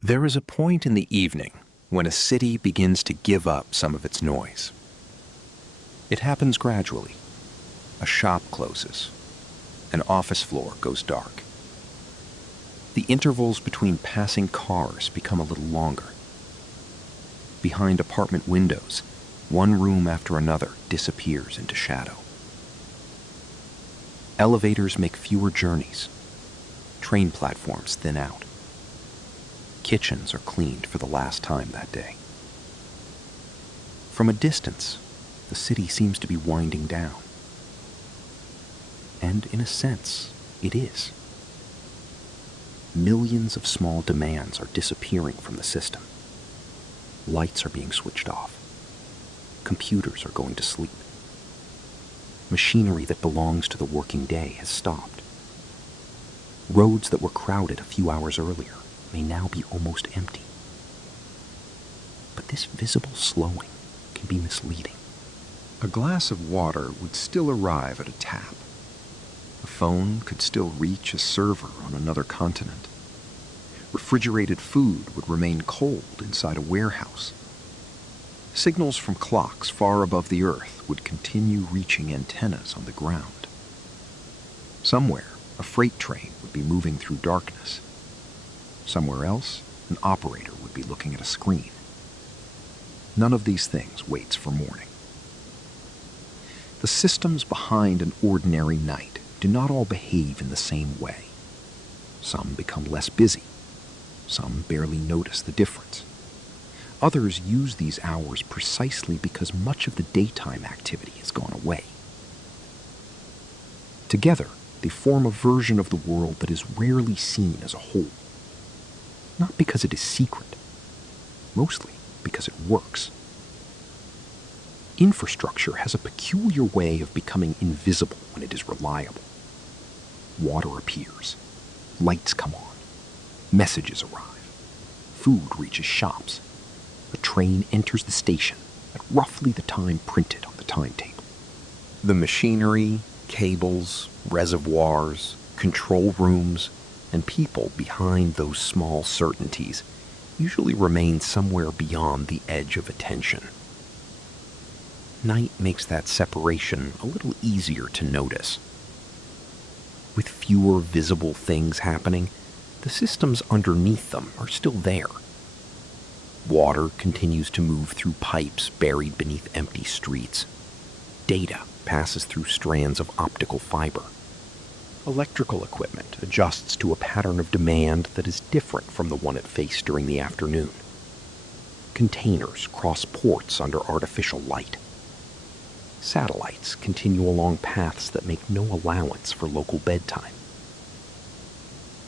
There is a point in the evening when a city begins to give up some of its noise. It happens gradually. A shop closes. An office floor goes dark. The intervals between passing cars become a little longer. Behind apartment windows, one room after another disappears into shadow. Elevators make fewer journeys. Train platforms thin out. Kitchens are cleaned for the last time that day. From a distance, the city seems to be winding down. And in a sense, it is. Millions of small demands are disappearing from the system. Lights are being switched off. Computers are going to sleep. Machinery that belongs to the working day has stopped. Roads that were crowded a few hours earlier may now be almost empty. But this visible slowing can be misleading. A glass of water would still arrive at a tap. A phone could still reach a server on another continent. Refrigerated food would remain cold inside a warehouse. Signals from clocks far above the earth would continue reaching antennas on the ground. Somewhere, a freight train would be moving through darkness. Somewhere else, an operator would be looking at a screen. None of these things waits for morning. The systems behind an ordinary night do not all behave in the same way. Some become less busy. Some barely notice the difference. Others use these hours precisely because much of the daytime activity has gone away. Together, they form a version of the world that is rarely seen as a whole. Not because it is secret, mostly because it works. Infrastructure has a peculiar way of becoming invisible when it is reliable. Water appears, lights come on, messages arrive, food reaches shops, a train enters the station at roughly the time printed on the timetable. The machinery, cables, reservoirs, control rooms, and people behind those small certainties usually remain somewhere beyond the edge of attention. Night makes that separation a little easier to notice. With fewer visible things happening, the systems underneath them are still there. Water continues to move through pipes buried beneath empty streets. Data passes through strands of optical fiber. Electrical equipment adjusts to a pattern of demand that is different from the one it faced during the afternoon. Containers cross ports under artificial light. Satellites continue along paths that make no allowance for local bedtime.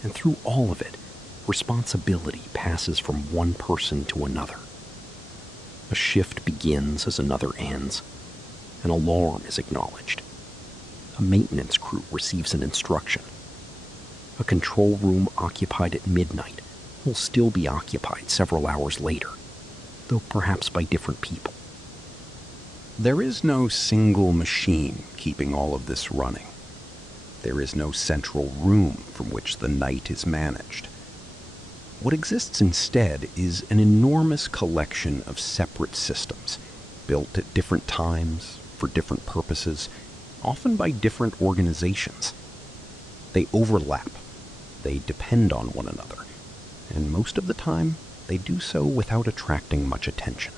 And through all of it, responsibility passes from one person to another. A shift begins as another ends. An alarm is acknowledged. A maintenance crew receives an instruction. A control room occupied at midnight will still be occupied several hours later, though perhaps by different people. There is no single machine keeping all of this running. There is no central room from which the night is managed. What exists instead is an enormous collection of separate systems, built at different times, for different purposes, often by different organizations. They overlap, they depend on one another, and most of the time, they do so without attracting much attention.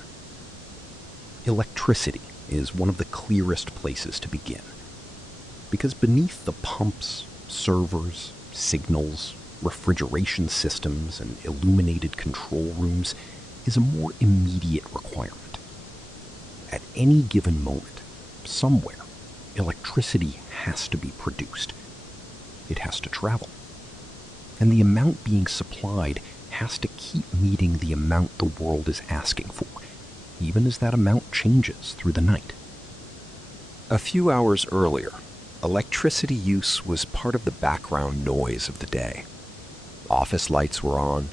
Electricity is one of the clearest places to begin, because beneath the pumps, servers, signals, refrigeration systems, and illuminated control rooms is a more immediate requirement. At any given moment, somewhere, electricity has to be produced. It has to travel. And the amount being supplied has to keep meeting the amount the world is asking for, even as that amount changes through the night. A few hours earlier, electricity use was part of the background noise of the day. Office lights were on,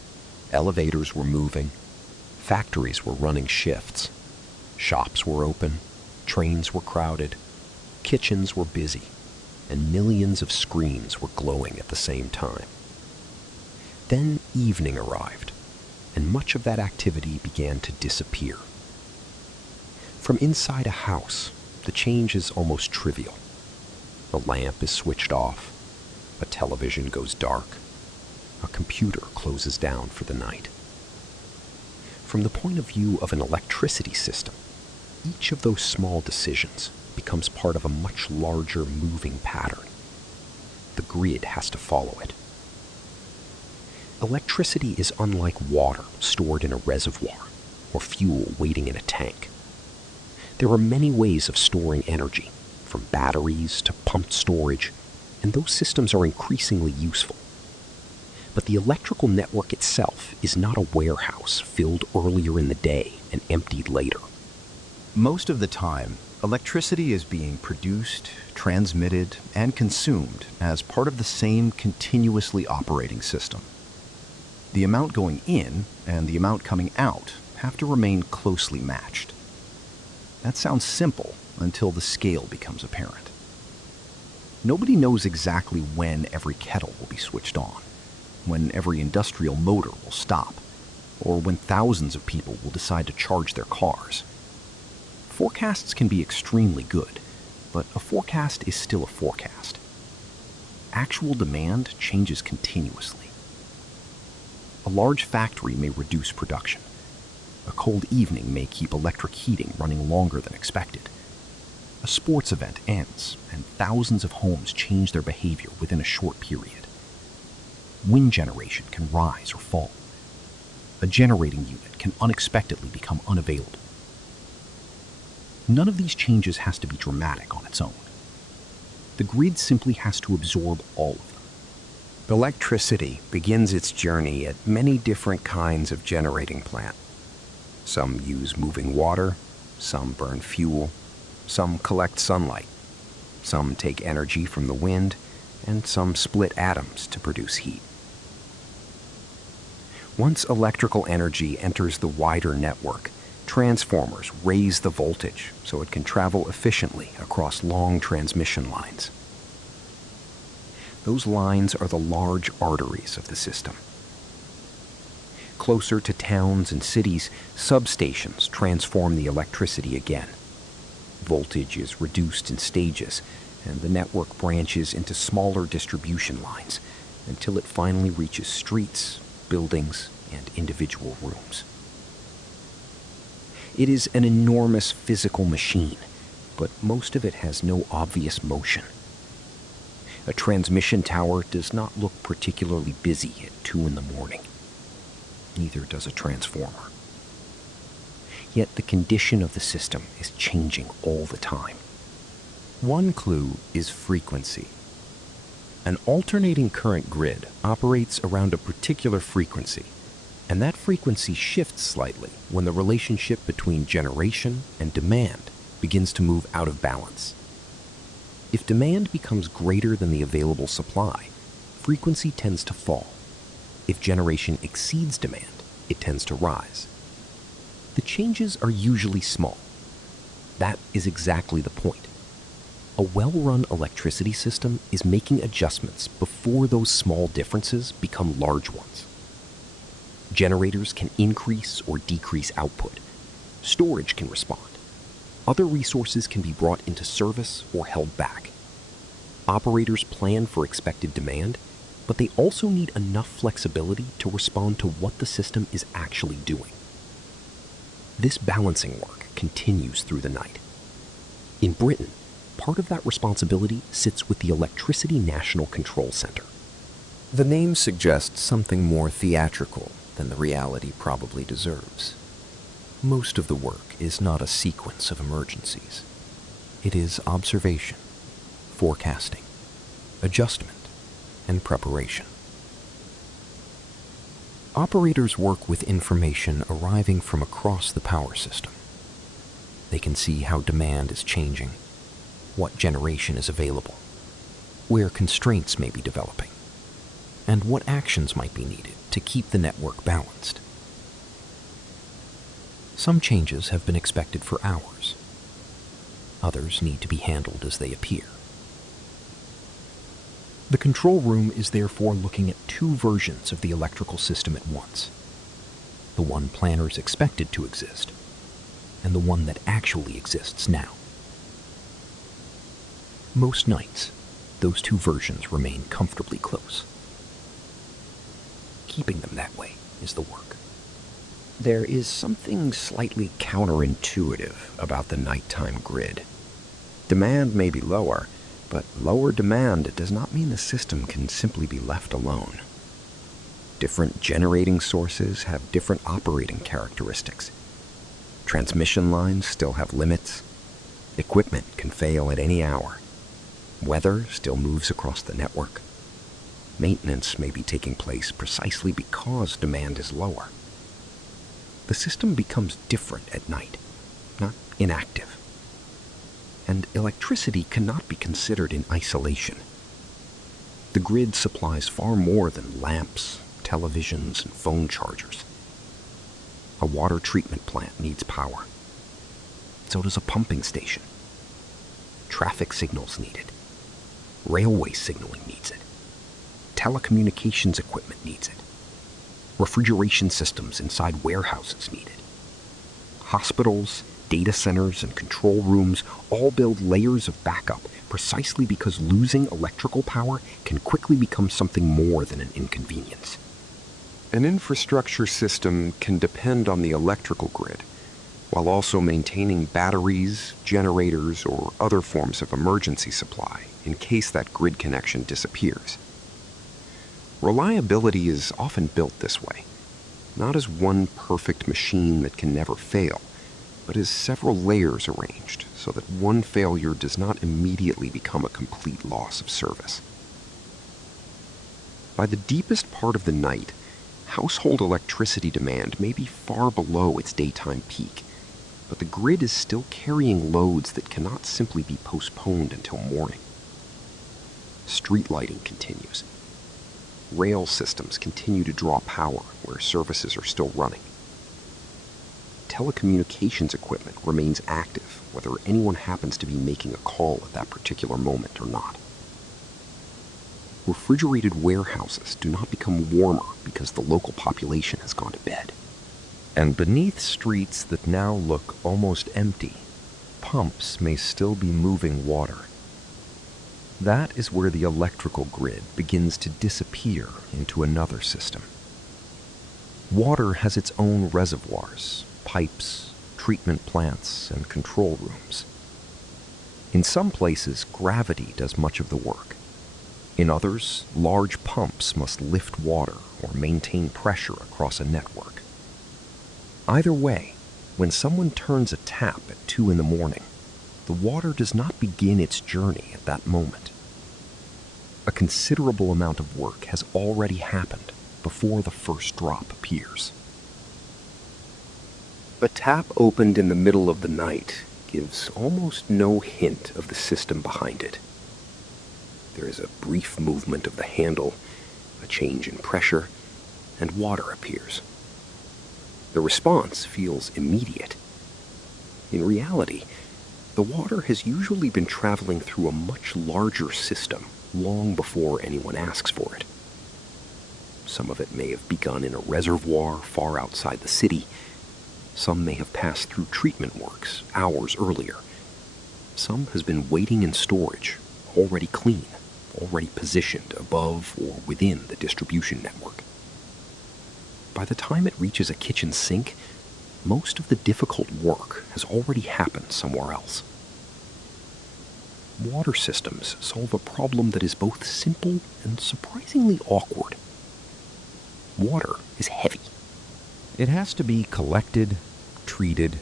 elevators were moving, factories were running shifts, shops were open, trains were crowded, kitchens were busy, and millions of screens were glowing at the same time. Then evening arrived, and much of that activity began to disappear. From inside a house, the change is almost trivial. A lamp is switched off, a television goes dark, a computer closes down for the night. From the point of view of an electricity system, each of those small decisions becomes part of a much larger moving pattern. The grid has to follow it. Electricity is unlike water stored in a reservoir or fuel waiting in a tank. There are many ways of storing energy, from batteries to pumped storage, and those systems are increasingly useful. But the electrical network itself is not a warehouse filled earlier in the day and emptied later. Most of the time, electricity is being produced, transmitted, and consumed as part of the same continuously operating system. The amount going in and the amount coming out have to remain closely matched. That sounds simple until the scale becomes apparent. Nobody knows exactly when every kettle will be switched on, when every industrial motor will stop, or when thousands of people will decide to charge their cars. Forecasts can be extremely good, but a forecast is still a forecast. Actual demand changes continuously. A large factory may reduce production. A cold evening may keep electric heating running longer than expected. A sports event ends, and thousands of homes change their behavior within a short period. Wind generation can rise or fall. A generating unit can unexpectedly become unavailable. None of these changes has to be dramatic on its own. The grid simply has to absorb all of them. Electricity begins its journey at many different kinds of generating plant. Some use moving water, some burn fuel, some collect sunlight, some take energy from the wind, and some split atoms to produce heat. Once electrical energy enters the wider network, transformers raise the voltage so it can travel efficiently across long transmission lines. Those lines are the large arteries of the system. Closer to towns and cities, substations transform the electricity again. Voltage is reduced in stages, and the network branches into smaller distribution lines until it finally reaches streets, buildings, and individual rooms. It is an enormous physical machine, but most of it has no obvious motion. A transmission tower does not look particularly busy at 2 in the morning. Neither does a transformer. Yet the condition of the system is changing all the time. One clue is frequency. An alternating current grid operates around a particular frequency, and that frequency shifts slightly when the relationship between generation and demand begins to move out of balance. If demand becomes greater than the available supply, frequency tends to fall. If generation exceeds demand, it tends to rise. The changes are usually small. That is exactly the point. A well-run electricity system is making adjustments before those small differences become large ones. Generators can increase or decrease output. Storage can respond. Other resources can be brought into service or held back. Operators plan for expected demand, but they also need enough flexibility to respond to what the system is actually doing. This balancing work continues through the night. In Britain, part of that responsibility sits with the Electricity National Control Center. The name suggests something more theatrical than the reality probably deserves. Most of the work is not a sequence of emergencies. It is observation, forecasting, adjustment, and preparation. Operators work with information arriving from across the power system. They can see how demand is changing, what generation is available, where constraints may be developing, and what actions might be needed to keep the network balanced. Some changes have been expected for hours. Others need to be handled as they appear. The control room is therefore looking at 2 versions of the electrical system at once. the one planners expected to exist, and the one that actually exists now. Most nights, those two versions remain comfortably close. Keeping them that way is the work. There is something slightly counterintuitive about the nighttime grid. Demand may be lower, but lower demand does not mean the system can simply be left alone. Different generating sources have different operating characteristics. Transmission lines still have limits. Equipment can fail at any hour. Weather still moves across the network. Maintenance may be taking place precisely because demand is lower. The system becomes different at night, not inactive. And electricity cannot be considered in isolation. The grid supplies far more than lamps, televisions, and phone chargers. A water treatment plant needs power. So does a pumping station. Traffic signals need it. Railway signaling needs it. Telecommunications equipment needs it. Refrigeration systems inside warehouses need it. Hospitals, data centers, and control rooms all build layers of backup precisely because losing electrical power can quickly become something more than an inconvenience. An infrastructure system can depend on the electrical grid, while also maintaining batteries, generators, or other forms of emergency supply in case that grid connection disappears. Reliability is often built this way, not as one perfect machine that can never fail, but as several layers arranged so that one failure does not immediately become a complete loss of service. By the deepest part of the night, household electricity demand may be far below its daytime peak, but the grid is still carrying loads that cannot simply be postponed until morning. Street lighting continues. Rail systems continue to draw power where services are still running. Telecommunications equipment remains active whether anyone happens to be making a call at that particular moment or not. Refrigerated warehouses do not become warmer because the local population has gone to bed. And beneath streets that now look almost empty, pumps may still be moving water. That is where the electrical grid begins to disappear into another system. Water has its own reservoirs, pipes, treatment plants, and control rooms. In some places, gravity does much of the work. In others, large pumps must lift water or maintain pressure across a network. Either way, when someone turns a tap at 2 a.m, the water does not begin its journey at that moment. A considerable amount of work has already happened before the first drop appears. A tap opened in the middle of the night gives almost no hint of the system behind it. There is a brief movement of the handle, a change in pressure, and water appears. The response feels immediate. In reality, the water has usually been traveling through a much larger system long before anyone asks for it. Some of it may have begun in a reservoir far outside the city. Some may have passed through treatment works hours earlier. Some has been waiting in storage, already clean, already positioned above or within the distribution network. By the time it reaches a kitchen sink, most of the difficult work has already happened somewhere else. Water systems solve a problem that is both simple and surprisingly awkward. Water is heavy. It has to be collected, treated,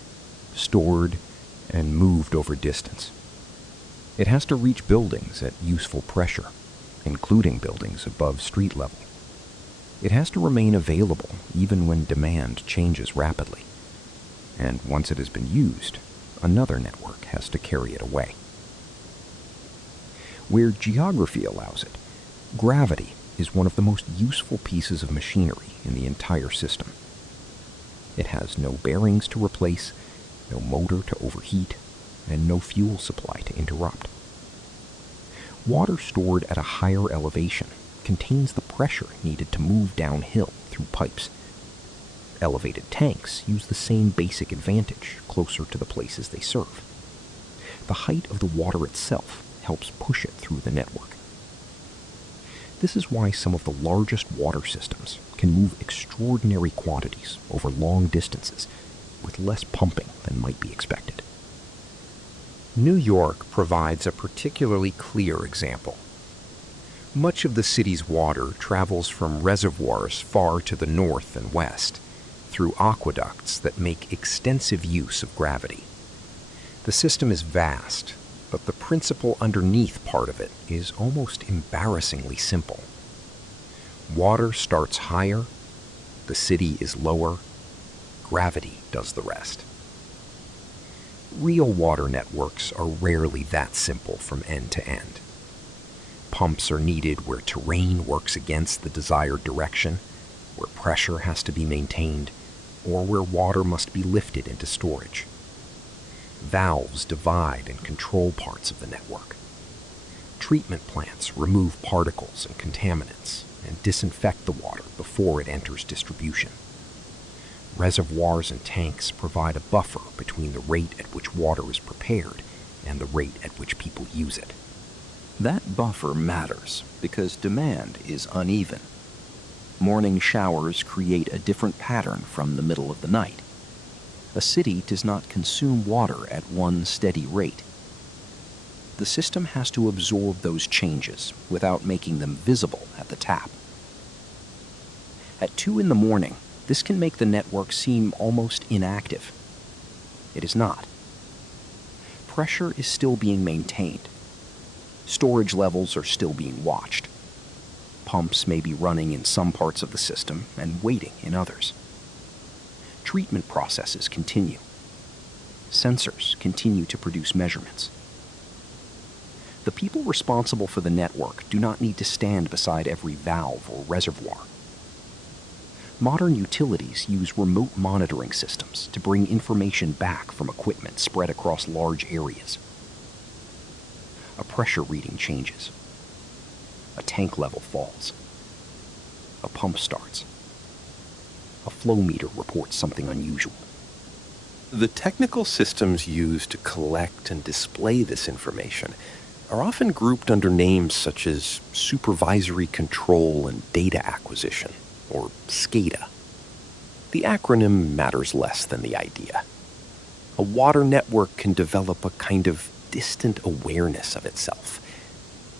stored, and moved over distance. It has to reach buildings at useful pressure, including buildings above street level. It has to remain available even when demand changes rapidly. And once it has been used, another network has to carry it away. Where geography allows it, gravity is one of the most useful pieces of machinery in the entire system. It has no bearings to replace, no motor to overheat, and no fuel supply to interrupt. Water stored at a higher elevation contains the pressure needed to move downhill through pipes. elevated tanks use the same basic advantage closer to the places they serve. The height of the water itself helps push it through the network. This is why some of the largest water systems can move extraordinary quantities over long distances with less pumping than might be expected. New York provides a particularly clear example. Much of the city's water travels from reservoirs far to the north and west, through aqueducts that make extensive use of gravity. The system is vast, but the principle underneath part of it is almost embarrassingly simple. Water starts higher, the city is lower, gravity does the rest. Real water networks are rarely that simple from end to end. Pumps are needed where terrain works against the desired direction, where pressure has to be maintained, or where water must be lifted into storage. Valves divide and control parts of the network. Treatment plants remove particles and contaminants and disinfect the water before it enters distribution. Reservoirs and tanks provide a buffer between the rate at which water is prepared and the rate at which people use it. That buffer matters because demand is uneven. Morning showers create a different pattern from the middle of the night. A city does not consume water at one steady rate. The system has to absorb those changes without making them visible at the tap. At 2 in the morning, this can make the network seem almost inactive. It is not. Pressure is still being maintained. Storage levels are still being watched. Pumps may be running in some parts of the system and waiting in others. Treatment processes continue. Sensors continue to produce measurements. The people responsible for the network do not need to stand beside every valve or reservoir. Modern utilities use remote monitoring systems to bring information back from equipment spread across large areas. A pressure reading changes. A tank level falls. A pump starts. A flow meter reports something unusual. The technical systems used to collect and display this information are often grouped under names such as supervisory control and data acquisition, or SCADA. The acronym matters less than the idea. A water network can develop a kind of distant awareness of itself.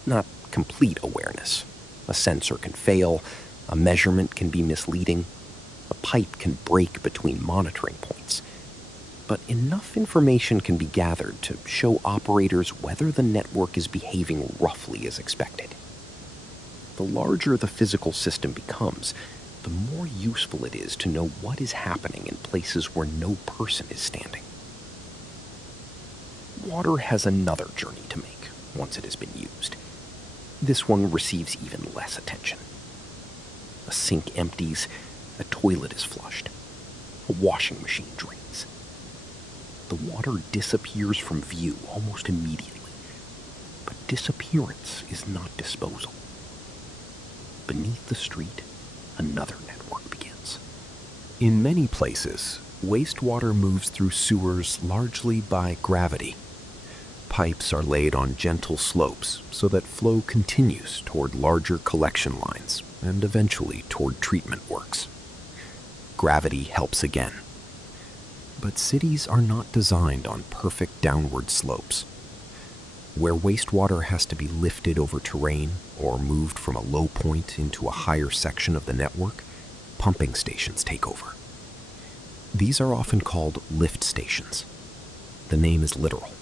Not complete awareness. A sensor can fail, a measurement can be misleading, a pipe can break between monitoring points. But enough information can be gathered to show operators whether the network is behaving roughly as expected. The larger the physical system becomes, the more useful it is to know what is happening in places where no person is standing. Water has another journey to make once it has been used. This one receives even less attention. A sink empties, a toilet is flushed, a washing machine drains. The water disappears from view almost immediately, but disappearance is not disposal. Beneath the street, another network begins. In many places, wastewater moves through sewers largely by gravity. Pipes are laid on gentle slopes so that flow continues toward larger collection lines and eventually toward treatment works. Gravity helps again. But cities are not designed on perfect downward slopes. Where wastewater has to be lifted over terrain or moved from a low point into a higher section of the network, pumping stations take over. These are often called lift stations. The name is literal.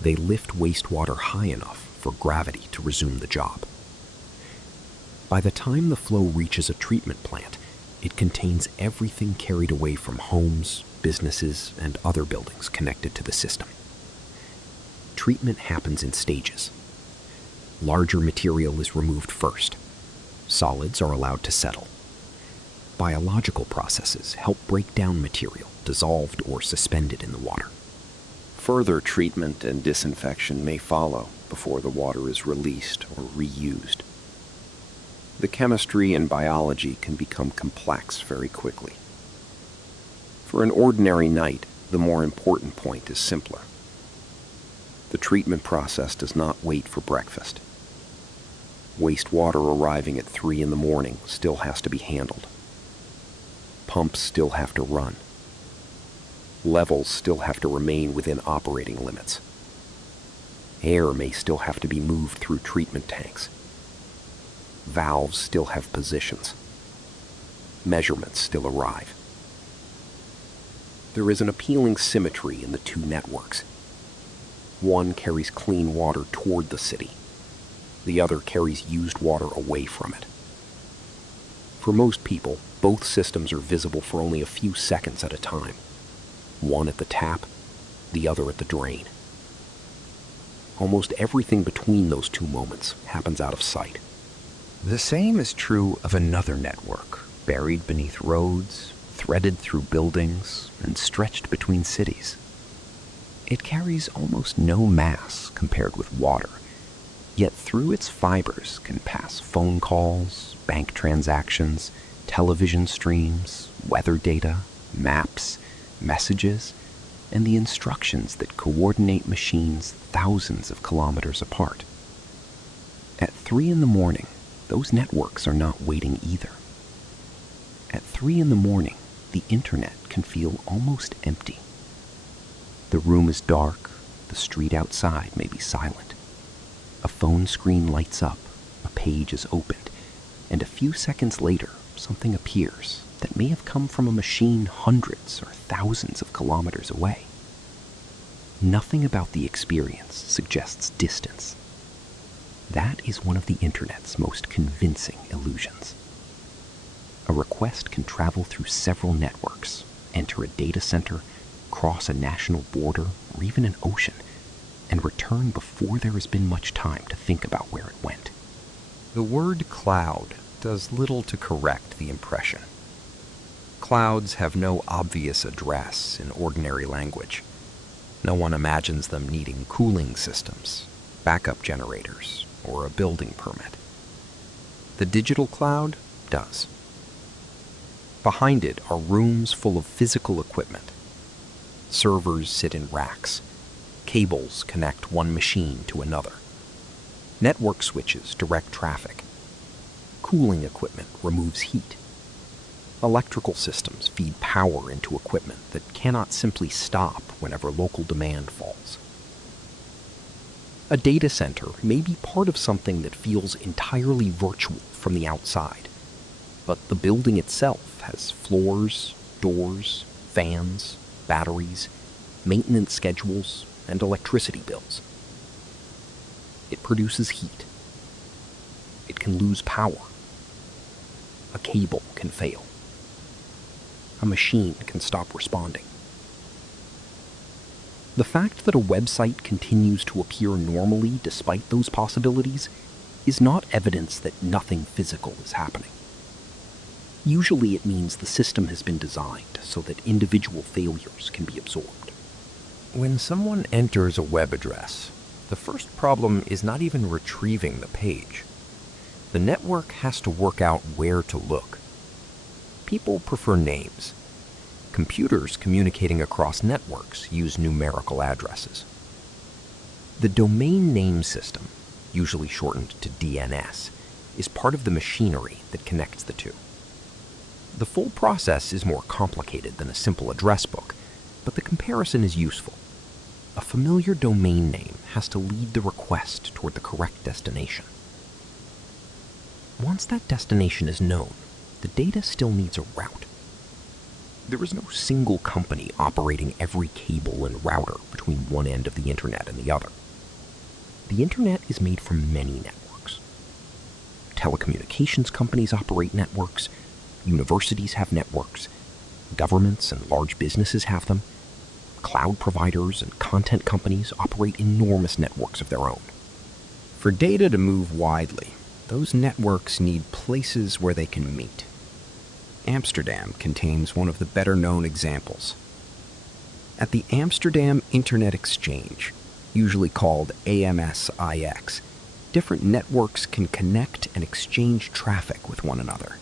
They lift wastewater high enough for gravity to resume the job. By the time the flow reaches a treatment plant, it contains everything carried away from homes, businesses, and other buildings connected to the system. Treatment happens in stages. Larger material is removed first. Solids are allowed to settle. Biological processes help break down material dissolved or suspended in the water. Further treatment and disinfection may follow before the water is released or reused. The chemistry and biology can become complex very quickly. For an ordinary night, the more important point is simpler. The treatment process does not wait for breakfast. Wastewater arriving at 3 in the morning still has to be handled. Pumps still have to run. Levels still have to remain within operating limits. Air may still have to be moved through treatment tanks. Valves still have positions. Measurements still arrive. There is an appealing symmetry in the two networks. One carries clean water toward the city. The other carries used water away from it. For most people, both systems are visible for only a few seconds at a time. One at the tap, the other at the drain. Almost everything between those two moments happens out of sight. The same is true of another network, buried beneath roads, threaded through buildings, and stretched between cities. It carries almost no mass compared with water, yet through its fibers can pass phone calls, bank transactions, television streams, weather data, maps, messages, and the instructions that coordinate machines thousands of kilometers apart. At 3 in the morning, those networks are not waiting either. At 3 in the morning, the internet can feel almost empty. The room is dark, the street outside may be silent. A phone screen lights up, a page is opened, and a few seconds later, something appears that may have come from a machine hundreds or thousands of kilometers away. Nothing about the experience suggests distance. That is one of the internet's most convincing illusions. A request can travel through several networks, enter a data center, cross a national border, or even an ocean, and return before there has been much time to think about where it went. The word cloud does little to correct the impression. Clouds have no obvious address in ordinary language. No one imagines them needing cooling systems, backup generators, or a building permit. The digital cloud does. Behind it are rooms full of physical equipment. Servers sit in racks. Cables connect one machine to another. Network switches direct traffic. Cooling equipment removes heat. Electrical systems feed power into equipment that cannot simply stop whenever local demand falls. A data center may be part of something that feels entirely virtual from the outside, but the building itself has floors, doors, fans, batteries, maintenance schedules, and electricity bills. It produces heat. It can lose power. A cable can fail. A machine can stop responding. The fact that a website continues to appear normally despite those possibilities is not evidence that nothing physical is happening. Usually it means the system has been designed so that individual failures can be absorbed. When someone enters a web address, the first problem is not even retrieving the page. The network has to work out where to look. People prefer names. Computers communicating across networks use numerical addresses. The domain name system, usually shortened to DNS, is part of the machinery that connects the two. The full process is more complicated than a simple address book, but the comparison is useful. A familiar domain name has to lead the request toward the correct destination. Once that destination is known, the data still needs a route. There is no single company operating every cable and router between one end of the internet and the other. The internet is made from many networks. Telecommunications companies operate networks. Universities have networks. Governments and large businesses have them. Cloud providers and content companies operate enormous networks of their own. For data to move widely, those networks need places where they can meet. Amsterdam contains one of the better-known examples. At the Amsterdam Internet Exchange, usually called AMSIX, different networks can connect and exchange traffic with one another.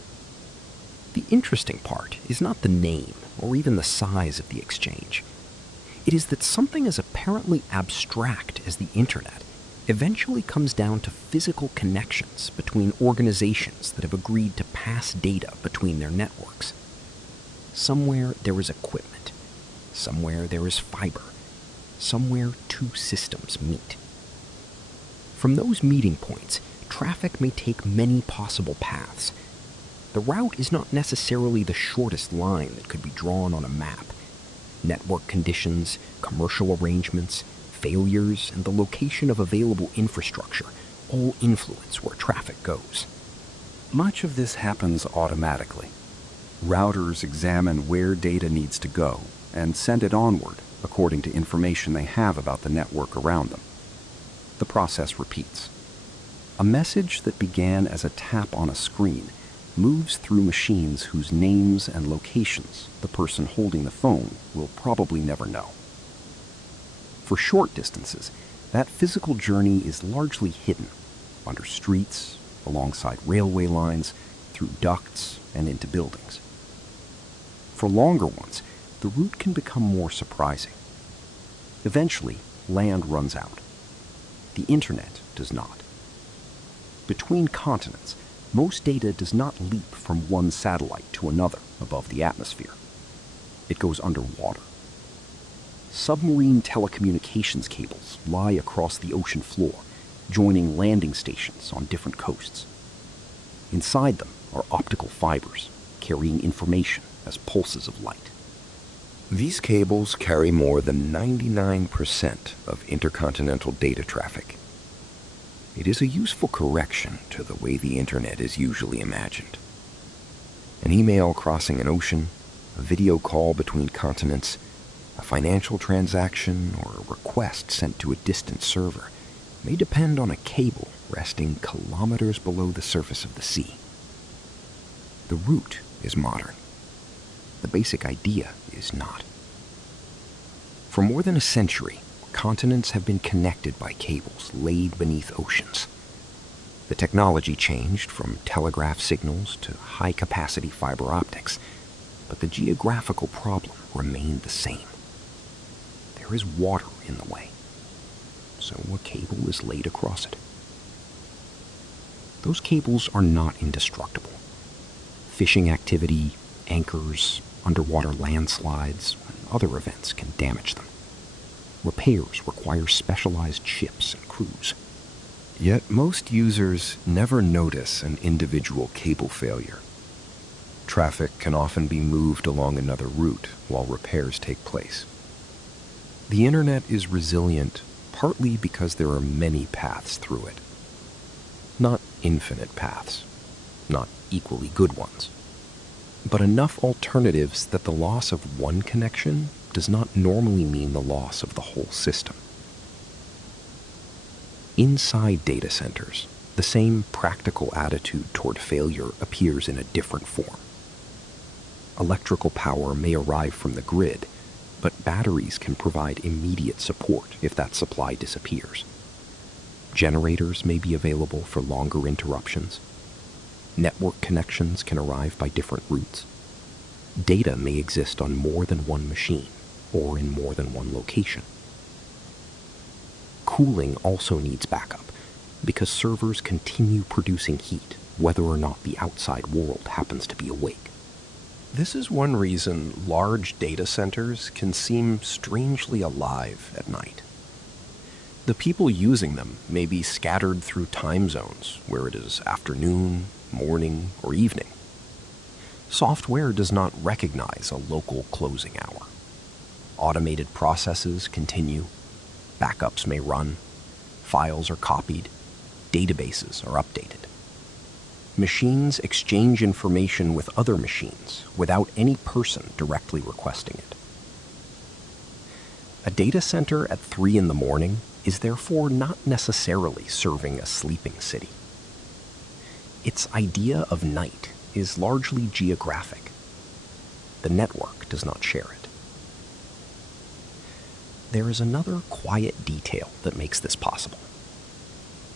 The interesting part is not the name, or even the size of the exchange. It is that something as apparently abstract as the internet eventually comes down to physical connections between organizations that have agreed to pass data between their networks. Somewhere there is equipment. Somewhere there is fiber. Somewhere two systems meet. From those meeting points, traffic may take many possible paths. The route is not necessarily the shortest line that could be drawn on a map. Network conditions, commercial arrangements, failures, and the location of available infrastructure all influence where traffic goes. Much of this happens automatically. Routers examine where data needs to go and send it onward according to information they have about the network around them. The process repeats. A message that began as a tap on a screen moves through machines whose names and locations the person holding the phone will probably never know. For short distances, that physical journey is largely hidden, under streets, alongside railway lines, through ducts, and into buildings. For longer ones, the route can become more surprising. Eventually, land runs out. The internet does not. Between continents, most data does not leap from one satellite to another above the atmosphere. It goes underwater. Submarine telecommunications cables lie across the ocean floor, joining landing stations on different coasts. Inside them are optical fibers, carrying information as pulses of light. These cables carry more than 99% of intercontinental data traffic. It is a useful correction to the way the internet is usually imagined. An email crossing an ocean, a video call between continents, a financial transaction, or a request sent to a distant server may depend on a cable resting kilometers below the surface of the sea. The route is modern. The basic idea is not. For more than a century, continents have been connected by cables laid beneath oceans. The technology changed from telegraph signals to high-capacity fiber optics, but the geographical problem remained the same. There is water in the way, so a cable is laid across it. Those cables are not indestructible. Fishing activity, anchors, underwater landslides, and other events can damage them. Repairs require specialized ships and crews. Yet most users never notice an individual cable failure. Traffic can often be moved along another route while repairs take place. The internet is resilient partly because there are many paths through it. Not infinite paths, not equally good ones, but enough alternatives that the loss of one connection does not normally mean the loss of the whole system. Inside data centers, the same practical attitude toward failure appears in a different form. Electrical power may arrive from the grid, but batteries can provide immediate support if that supply disappears. Generators may be available for longer interruptions. Network connections can arrive by different routes. Data may exist on more than one machine or in more than one location. Cooling also needs backup because servers continue producing heat whether or not the outside world happens to be awake. This is one reason large data centers can seem strangely alive at night. The people using them may be scattered through time zones where it is afternoon, morning, or evening. Software does not recognize a local closing hour. Automated processes continue, backups may run, files are copied, databases are updated. Machines exchange information with other machines without any person directly requesting it. A data center at 3 in the morning is therefore not necessarily serving a sleeping city. Its idea of night is largely geographic. The network does not share it. There is another quiet detail that makes this possible.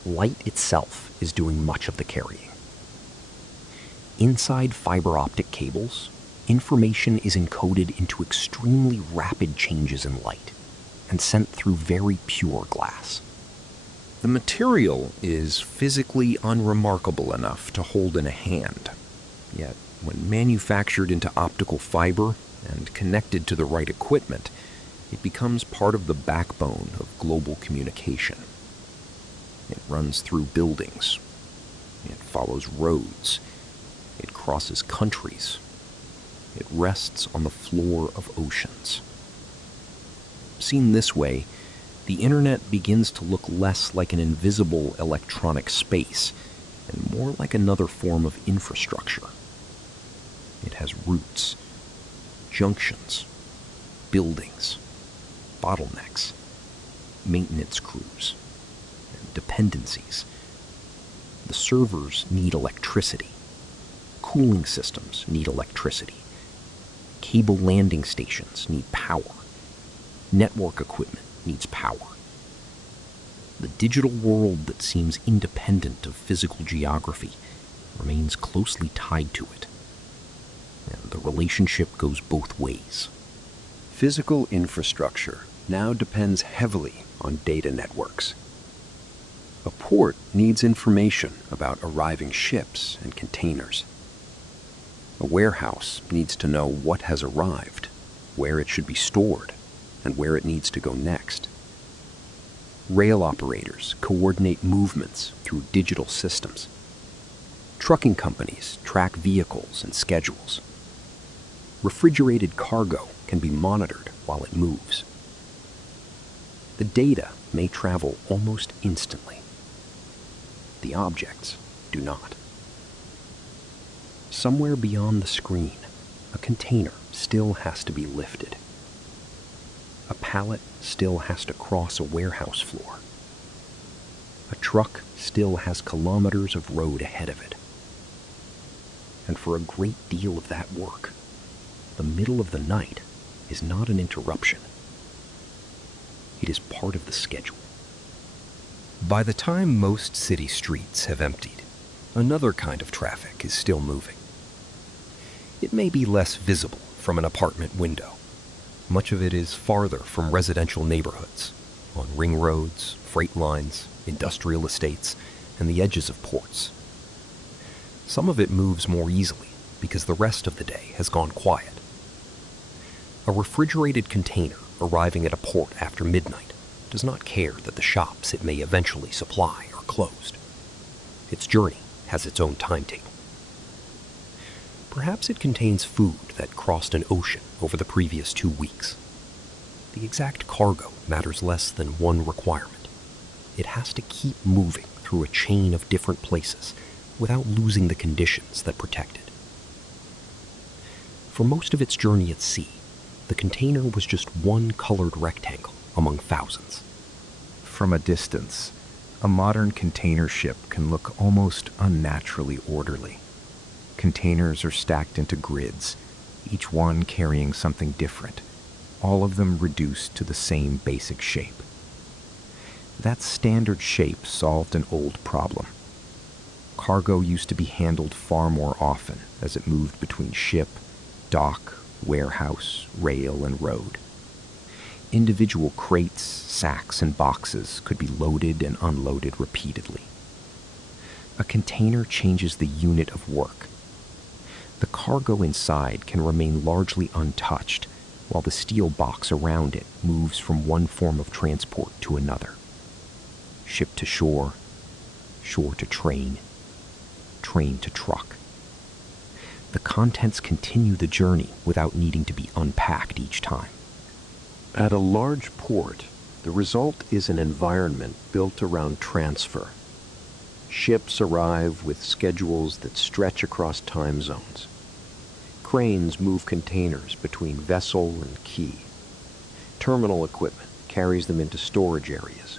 Light itself is doing much of the carrying. Inside fiber optic cables, information is encoded into extremely rapid changes in light and sent through very pure glass. The material is physically unremarkable enough to hold in a hand, yet when manufactured into optical fiber and connected to the right equipment, it becomes part of the backbone of global communication. It runs through buildings. It follows roads. It crosses countries. It rests on the floor of oceans. Seen this way, the internet begins to look less like an invisible electronic space and more like another form of infrastructure. It has roots, junctions, buildings, bottlenecks, maintenance crews, and dependencies. The servers need electricity. Cooling systems need electricity. Cable landing stations need power. Network equipment needs power. The digital world that seems independent of physical geography remains closely tied to it. And the relationship goes both ways. Physical infrastructure now depends heavily on data networks. A port needs information about arriving ships and containers. A warehouse needs to know what has arrived, where it should be stored, and where it needs to go next. Rail operators coordinate movements through digital systems. Trucking companies track vehicles and schedules. Refrigerated cargo can be monitored while it moves. The data may travel almost instantly. The objects do not. Somewhere beyond the screen, a container still has to be lifted. A pallet still has to cross a warehouse floor. A truck still has kilometers of road ahead of it. And for a great deal of that work, the middle of the night is not an interruption. It is part of the schedule. By the time most city streets have emptied, another kind of traffic is still moving. It may be less visible from an apartment window. Much of it is farther from residential neighborhoods, on ring roads, freight lines, industrial estates, and the edges of ports. Some of it moves more easily because the rest of the day has gone quiet. A refrigerated container arriving at a port after midnight does not care that the shops it may eventually supply are closed. Its journey has its own timetable. Perhaps it contains food that crossed an ocean over the previous 2 weeks. The exact cargo matters less than one requirement. It has to keep moving through a chain of different places without losing the conditions that protect it. For most of its journey at sea, the container was just one colored rectangle among thousands. From a distance, a modern container ship can look almost unnaturally orderly. Containers are stacked into grids, each one carrying something different, all of them reduced to the same basic shape. That standard shape solved an old problem. Cargo used to be handled far more often as it moved between ship, dock, warehouse, rail, and road. Individual crates, sacks, and boxes could be loaded and unloaded repeatedly. A container changes the unit of work. The cargo inside can remain largely untouched, while the steel box around it moves from one form of transport to another. Ship to shore, shore to train, train to truck. The contents continue the journey without needing to be unpacked each time. At a large port, the result is an environment built around transfer. Ships arrive with schedules that stretch across time zones. Cranes move containers between vessel and quay. Terminal equipment carries them into storage areas.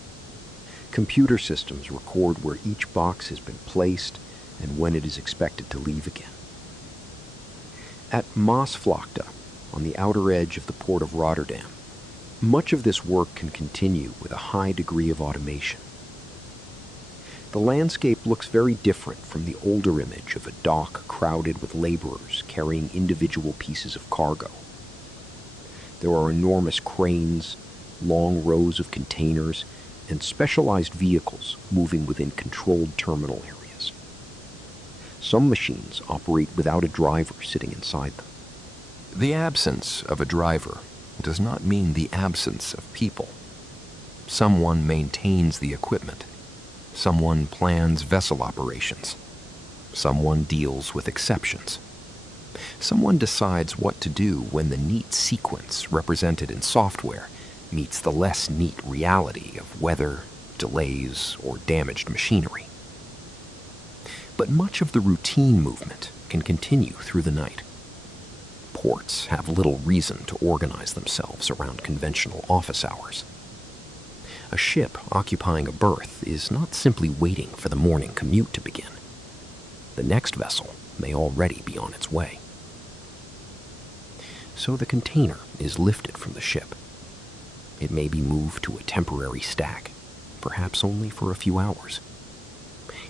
Computer systems record where each box has been placed and when it is expected to leave again. At Maasvlakte, on the outer edge of the port of Rotterdam, much of this work can continue with a high degree of automation. The landscape looks very different from the older image of a dock crowded with laborers carrying individual pieces of cargo. There are enormous cranes, long rows of containers, and specialized vehicles moving within controlled terminal areas. Some machines operate without a driver sitting inside them. The absence of a driver does not mean the absence of people. Someone maintains the equipment. Someone plans vessel operations. Someone deals with exceptions. Someone decides what to do when the neat sequence represented in software meets the less neat reality of weather, delays, or damaged machinery. But much of the routine movement can continue through the night. Ports have little reason to organize themselves around conventional office hours. A ship occupying a berth is not simply waiting for the morning commute to begin. The next vessel may already be on its way. So the container is lifted from the ship. It may be moved to a temporary stack, perhaps only for a few hours.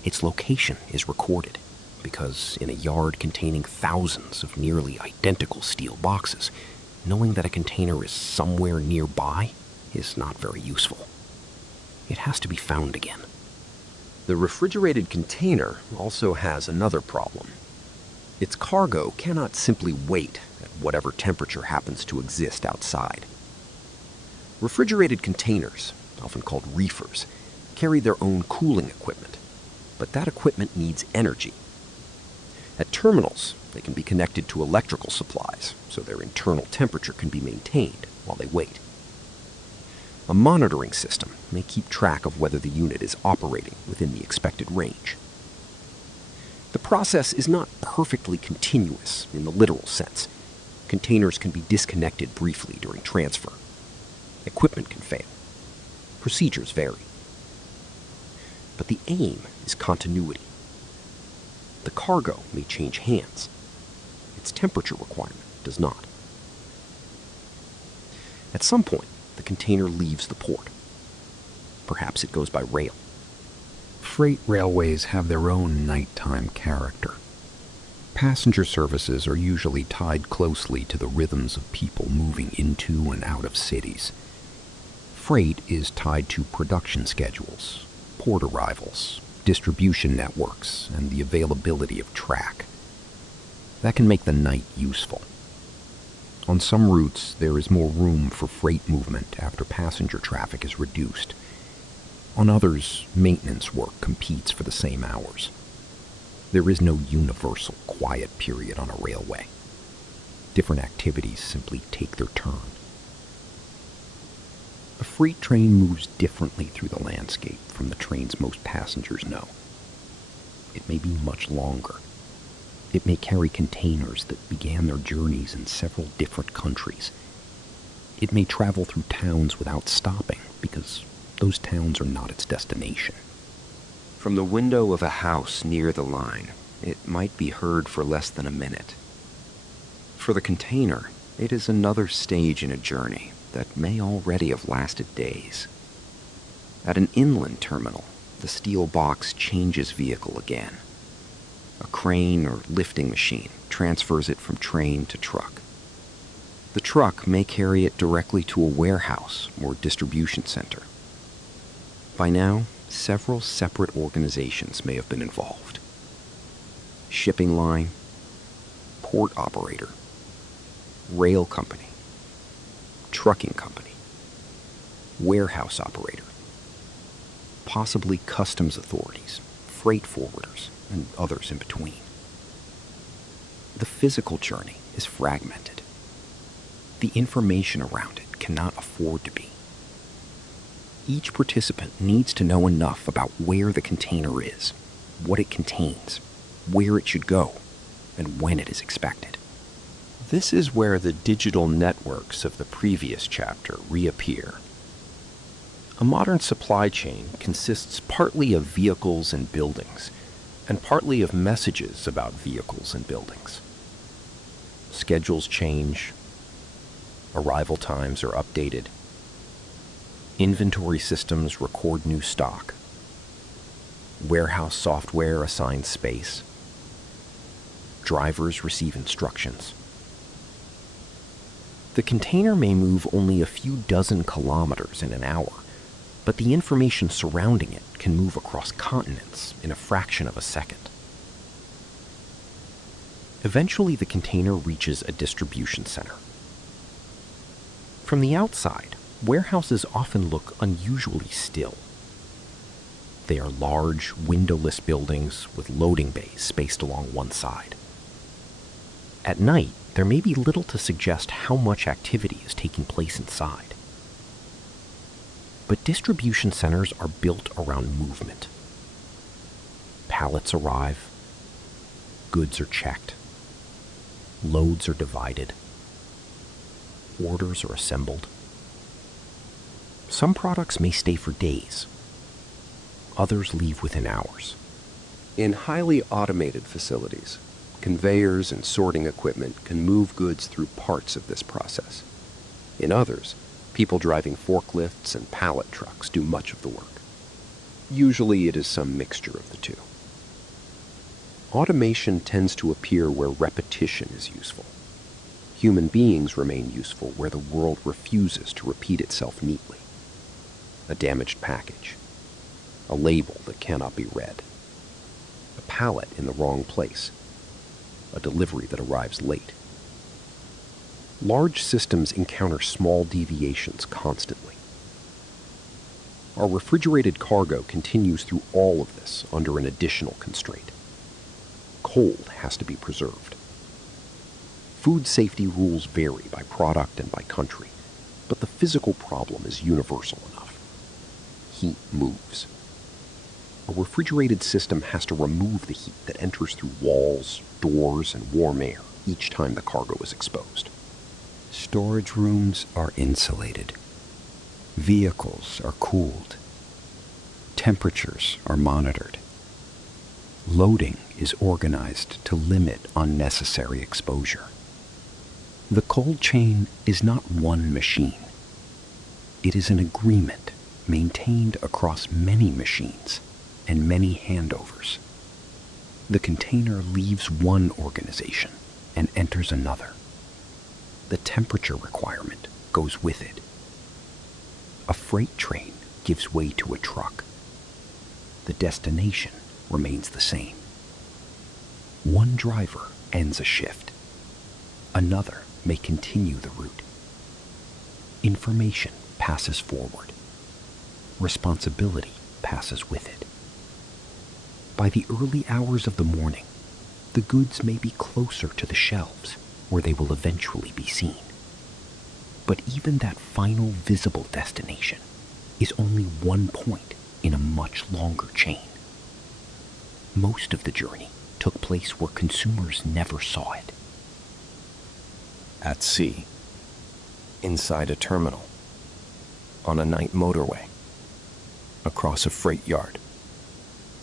Its location is recorded, because in a yard containing thousands of nearly identical steel boxes, knowing that a container is somewhere nearby is not very useful. It has to be found again. The refrigerated container also has another problem. Its cargo cannot simply wait at whatever temperature happens to exist outside. Refrigerated containers, often called reefers, carry their own cooling equipment, but that equipment needs energy. At terminals, they can be connected to electrical supplies, so their internal temperature can be maintained while they wait. A monitoring system may keep track of whether the unit is operating within the expected range. The process is not perfectly continuous in the literal sense. Containers can be disconnected briefly during transfer. Equipment can fail. Procedures vary. But the aim is continuity. The cargo may change hands. Its temperature requirement does not. At some point, the container leaves the port. Perhaps it goes by rail. Freight railways have their own nighttime character. Passenger services are usually tied closely to the rhythms of people moving into and out of cities. Freight is tied to production schedules, port arrivals, distribution networks, and the availability of track. That can make the night useful. On some routes, there is more room for freight movement after passenger traffic is reduced. On others, maintenance work competes for the same hours. There is no universal quiet period on a railway. Different activities simply take their turn. A freight train moves differently through the landscape from the trains most passengers know. It may be much longer. It may carry containers that began their journeys in several different countries. It may travel through towns without stopping because those towns are not its destination. From the window of a house near the line, it might be heard for less than a minute. For the container, it is another stage in a journey that may already have lasted days. At an inland terminal, the steel box changes vehicle again. A crane or lifting machine transfers it from train to truck. The truck may carry it directly to a warehouse or distribution center. By now, several separate organizations may have been involved. Shipping line, port operator, rail company, trucking company, warehouse operator, possibly customs authorities, freight forwarders, and others in between. The physical journey is fragmented. The information around it cannot afford to be. Each participant needs to know enough about where the container is, what it contains, where it should go, and when it is expected. This is where the digital networks of the previous chapter reappear. A modern supply chain consists partly of vehicles and buildings, and partly of messages about vehicles and buildings. Schedules change, arrival times are updated, inventory systems record new stock. Warehouse software assigns space. Drivers receive instructions. The container may move only a few dozen kilometers in an hour, but the information surrounding it can move across continents in a fraction of a second. Eventually, the container reaches a distribution center. From the outside, warehouses often look unusually still. They are large, windowless buildings with loading bays spaced along one side. At night, there may be little to suggest how much activity is taking place inside. But distribution centers are built around movement. Pallets arrive. Goods are checked. Loads are divided. Orders are assembled. Some products may stay for days. Others leave within hours. In highly automated facilities, conveyors and sorting equipment can move goods through parts of this process. In others, people driving forklifts and pallet trucks do much of the work. Usually it is some mixture of the two. Automation tends to appear where repetition is useful. Human beings remain useful where the world refuses to repeat itself neatly. A damaged package. A label that cannot be read. A pallet in the wrong place. A delivery that arrives late. Large systems encounter small deviations constantly. Our refrigerated cargo continues through all of this under an additional constraint. Cold has to be preserved. Food safety rules vary by product and by country, but the physical problem is universal enough. Heat moves. A refrigerated system has to remove the heat that enters through walls, doors, and warm air each time the cargo is exposed. Storage rooms are insulated. Vehicles are cooled. Temperatures are monitored. Loading is organized to limit unnecessary exposure. The cold chain is not one machine. It is an agreement maintained across many machines and many handovers. The container leaves one organization and enters another. The temperature requirement goes with it. A freight train gives way to a truck. The destination remains the same. One driver ends a shift. Another may continue the route. Information passes forward. Responsibility passes with it. By the early hours of the morning, the goods may be closer to the shelves where they will eventually be seen. But even that final visible destination is only one point in a much longer chain. Most of the journey took place where consumers never saw it. At sea, inside a terminal, on a night motorway, across a freight yard,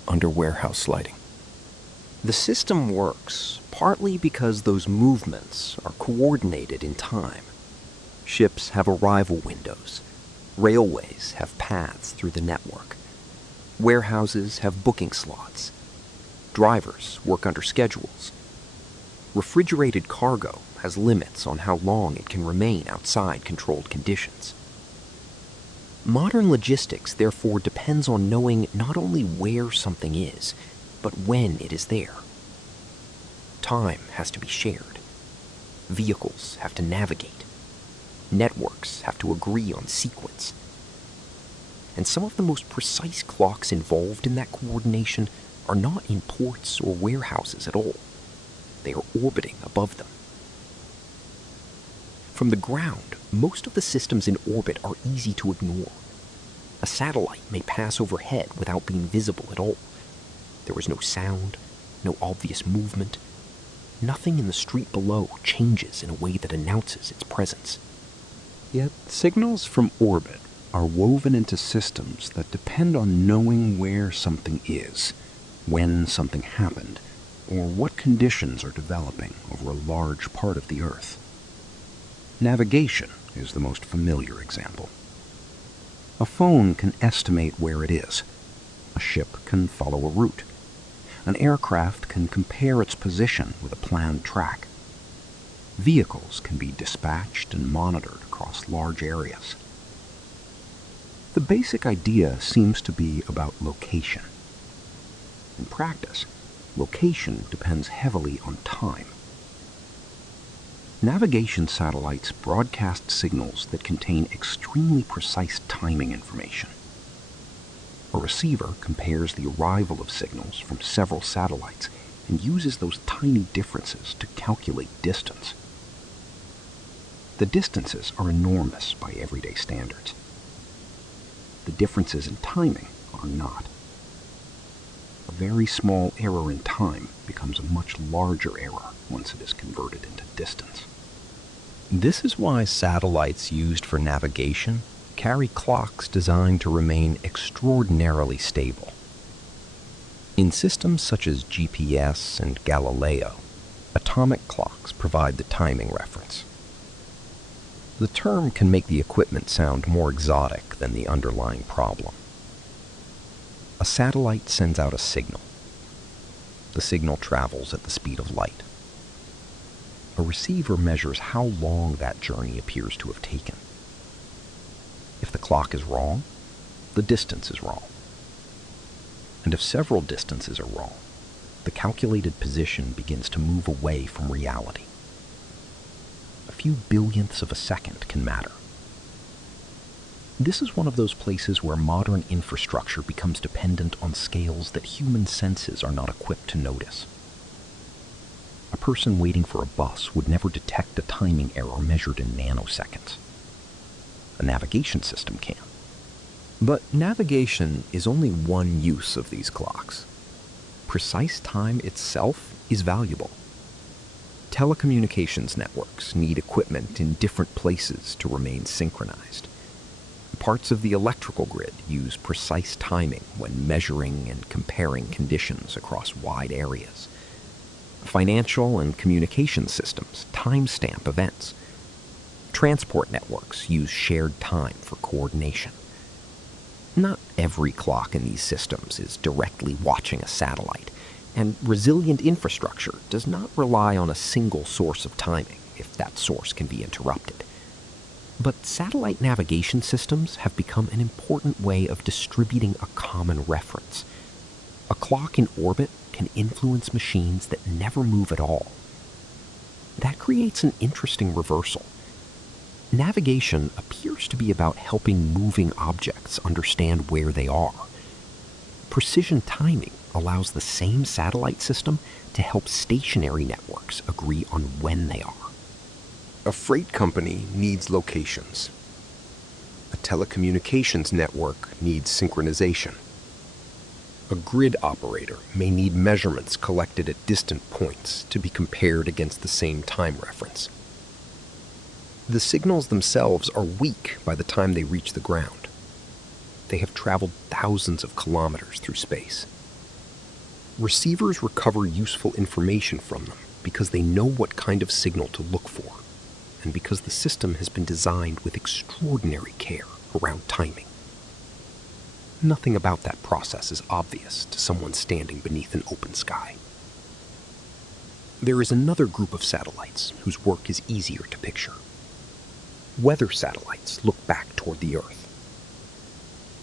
under warehouse lighting. The system works partly because those movements are coordinated in time. Ships have arrival windows. Railways have paths through the network. Warehouses have booking slots. Drivers work under schedules. Refrigerated cargo has limits on how long it can remain outside controlled conditions. Modern logistics, therefore, depends on knowing not only where something is, but when it is there. Time has to be shared. Vehicles have to navigate. Networks have to agree on sequence. And some of the most precise clocks involved in that coordination are not in ports or warehouses at all. They are orbiting above them. From the ground, most of the systems in orbit are easy to ignore. A satellite may pass overhead without being visible at all. There is no sound, no obvious movement. Nothing in the street below changes in a way that announces its presence. Yet signals from orbit are woven into systems that depend on knowing where something is, when something happened, or what conditions are developing over a large part of the Earth. Navigation is the most familiar example. A phone can estimate where it is, A ship can follow a route. An aircraft can compare its position with a planned track. Vehicles can be dispatched and monitored across large areas. The basic idea seems to be about location. In practice, location depends heavily on time. Navigation satellites broadcast signals that contain extremely precise timing information. A receiver compares the arrival of signals from several satellites and uses those tiny differences to calculate distance. The distances are enormous by everyday standards. The differences in timing are not. A very small error in time becomes a much larger error once it is converted into distance. This is why satellites used for navigation carry clocks designed to remain extraordinarily stable. In systems such as GPS and Galileo, atomic clocks provide the timing reference. The term can make the equipment sound more exotic than the underlying problem. A satellite sends out a signal. The signal travels at the speed of light. A receiver measures how long that journey appears to have taken. If the clock is wrong, the distance is wrong. And if several distances are wrong, the calculated position begins to move away from reality. A few billionths of a second can matter. This is one of those places where modern infrastructure becomes dependent on scales that human senses are not equipped to notice. A person waiting for a bus would never detect a timing error measured in nanoseconds. A navigation system can. But navigation is only one use of these clocks. Precise time itself is valuable. Telecommunications networks need equipment in different places to remain synchronized. Parts of the electrical grid use precise timing when measuring and comparing conditions across wide areas. Financial and communication systems timestamp events. Transport networks use shared time for coordination. Not every clock in these systems is directly watching a satellite, and resilient infrastructure does not rely on a single source of timing if that source can be interrupted. But satellite navigation systems have become an important way of distributing a common reference. A clock in orbit can influence machines that never move at all. That creates an interesting reversal. Navigation appears to be about helping moving objects understand where they are. Precision timing allows the same satellite system to help stationary networks agree on when they are. A freight company needs locations. A telecommunications network needs synchronization. A grid operator may need measurements collected at distant points to be compared against the same time reference. The signals themselves are weak by the time they reach the ground. They have traveled thousands of kilometers through space. Receivers recover useful information from them because they know what kind of signal to look for, and because the system has been designed with extraordinary care around timing. Nothing about that process is obvious to someone standing beneath an open sky. There is another group of satellites whose work is easier to picture. Weather satellites look back toward the Earth.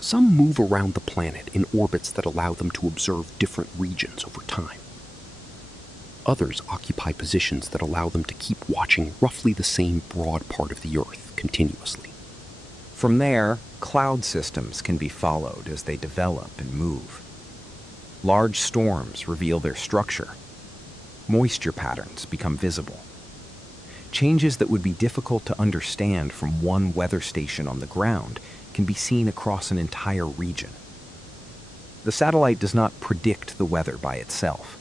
Some move around the planet in orbits that allow them to observe different regions over time. Others occupy positions that allow them to keep watching roughly the same broad part of the Earth continuously. From there, cloud systems can be followed as they develop and move. Large storms reveal their structure. Moisture patterns become visible. Changes that would be difficult to understand from one weather station on the ground can be seen across an entire region. The satellite does not predict the weather by itself.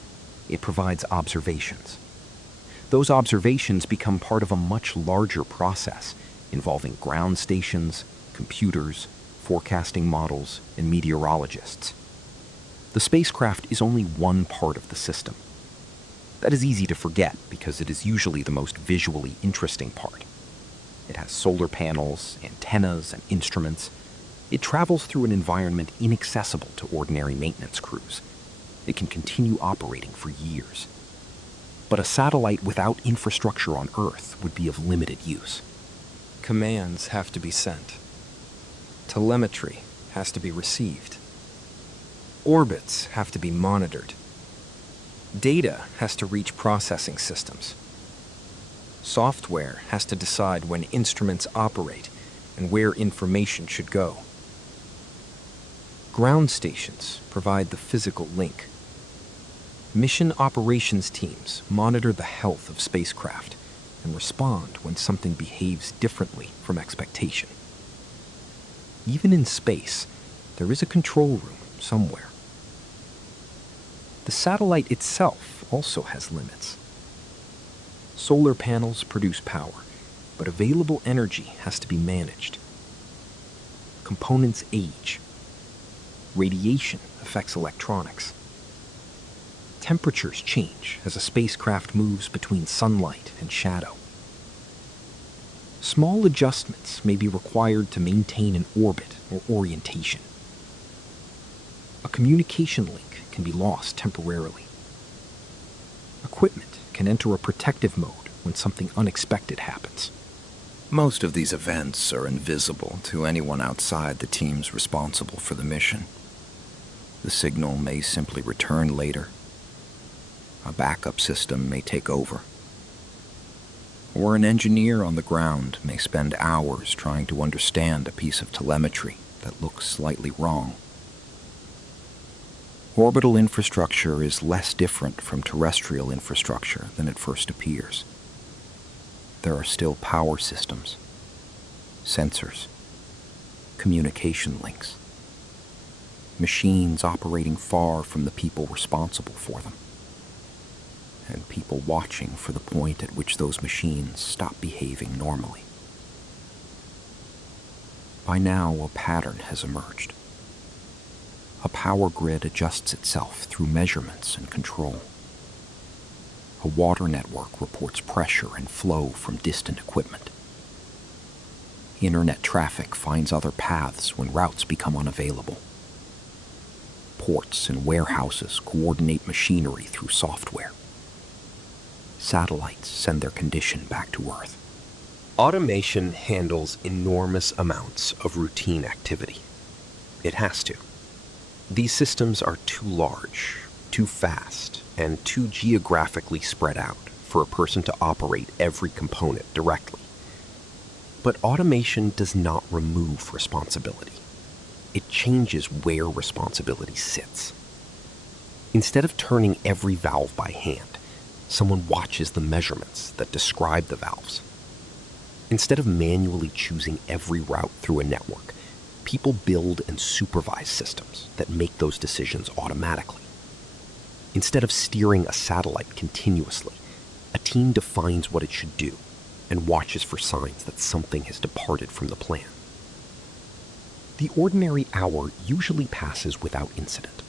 It provides observations. Those observations become part of a much larger process involving ground stations, computers, forecasting models, and meteorologists. The spacecraft is only one part of the system. That is easy to forget because it is usually the most visually interesting part. It has solar panels, antennas, and instruments, It travels through an environment inaccessible to ordinary maintenance crews. It can continue operating for years. But a satellite without infrastructure on Earth would be of limited use. Commands have to be sent. Telemetry has to be received. Orbits have to be monitored. Data has to reach processing systems. Software has to decide when instruments operate and where information should go. Ground stations provide the physical link. Mission operations teams monitor the health of spacecraft and respond when something behaves differently from expectation. Even in space, there is a control room somewhere. The satellite itself also has limits. Solar panels produce power, but available energy has to be managed. Components age. Radiation affects electronics. Temperatures change as a spacecraft moves between sunlight and shadow. Small adjustments may be required to maintain an orbit or orientation. A communication link can be lost temporarily. Equipment can enter a protective mode when something unexpected happens. Most of these events are invisible to anyone outside the teams responsible for the mission. The signal may simply return later. A backup system may take over. Or an engineer on the ground may spend hours trying to understand a piece of telemetry that looks slightly wrong. Orbital infrastructure is less different from terrestrial infrastructure than it first appears. There are still power systems, sensors, communication links, machines operating far from the people responsible for them, and people watching for the point at which those machines stop behaving normally. By now, a pattern has emerged. A power grid adjusts itself through measurements and control. A water network reports pressure and flow from distant equipment. Internet traffic finds other paths when routes become unavailable. Ports and warehouses coordinate machinery through software. Satellites send their condition back to Earth. Automation handles enormous amounts of routine activity. It has to. These systems are too large, too fast, and too geographically spread out for a person to operate every component directly. But automation does not remove responsibility. It changes where responsibility sits. Instead of turning every valve by hand, someone watches the measurements that describe the valves. Instead of manually choosing every route through a network, people build and supervise systems that make those decisions automatically. Instead of steering a satellite continuously, a team defines what it should do and watches for signs that something has departed from the plan. The ordinary hour usually passes without incident.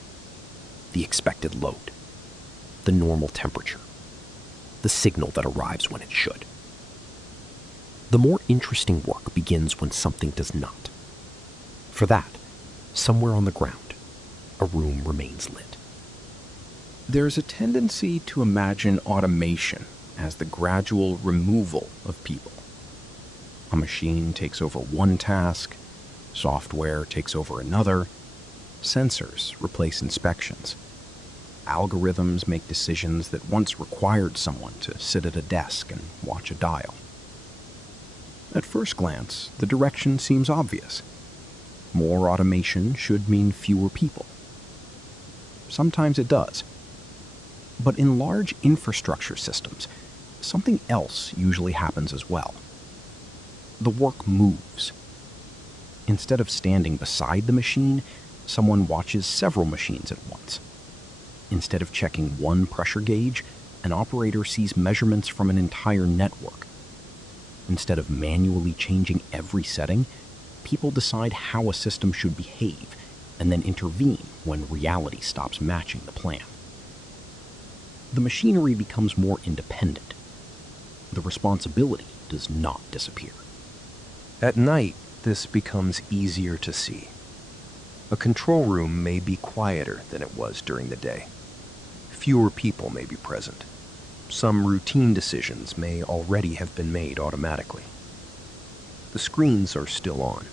The expected load, the normal temperature, the signal that arrives when it should. The more interesting work begins when something does not. For that, somewhere on the ground, a room remains lit. There's a tendency to imagine automation as the gradual removal of people. A machine takes over one task, software takes over another, sensors replace inspections. Algorithms make decisions that once required someone to sit at a desk and watch a dial. At first glance, the direction seems obvious. More automation should mean fewer people. Sometimes it does. But in large infrastructure systems, something else usually happens as well. The work moves. Instead of standing beside the machine, someone watches several machines at once. Instead of checking one pressure gauge, an operator sees measurements from an entire network. Instead of manually changing every setting, people decide how a system should behave and then intervene when reality stops matching the plan. The machinery becomes more independent. The responsibility does not disappear. At night, this becomes easier to see. A control room may be quieter than it was during the day. Fewer people may be present. Some routine decisions may already have been made automatically. The screens are still on.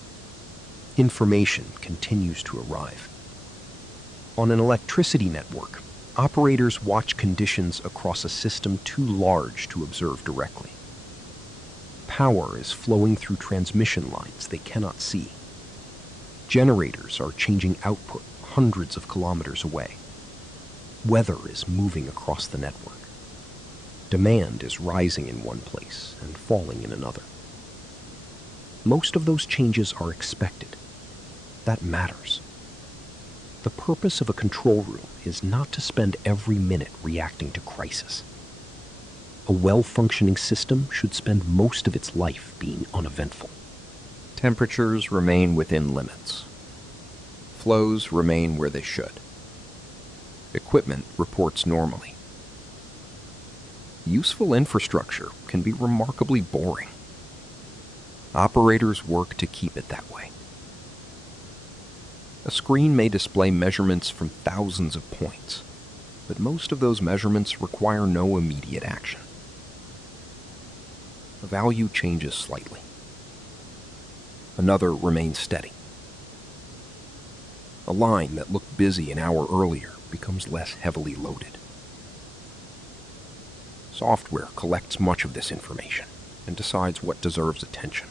Information continues to arrive. On an electricity network, operators watch conditions across a system too large to observe directly. Power is flowing through transmission lines they cannot see. Generators are changing output hundreds of kilometers away. Weather is moving across the network. Demand is rising in one place and falling in another. Most of those changes are expected. That matters. The purpose of a control room is not to spend every minute reacting to crisis. A well-functioning system should spend most of its life being uneventful. Temperatures remain within limits. Flows remain where they should. Equipment reports normally. Useful infrastructure can be remarkably boring. Operators work to keep it that way. A screen may display measurements from thousands of points, but most of those measurements require no immediate action. A value changes slightly. Another remains steady. A line that looked busy an hour earlier becomes less heavily loaded. Software collects much of this information and decides what deserves attention.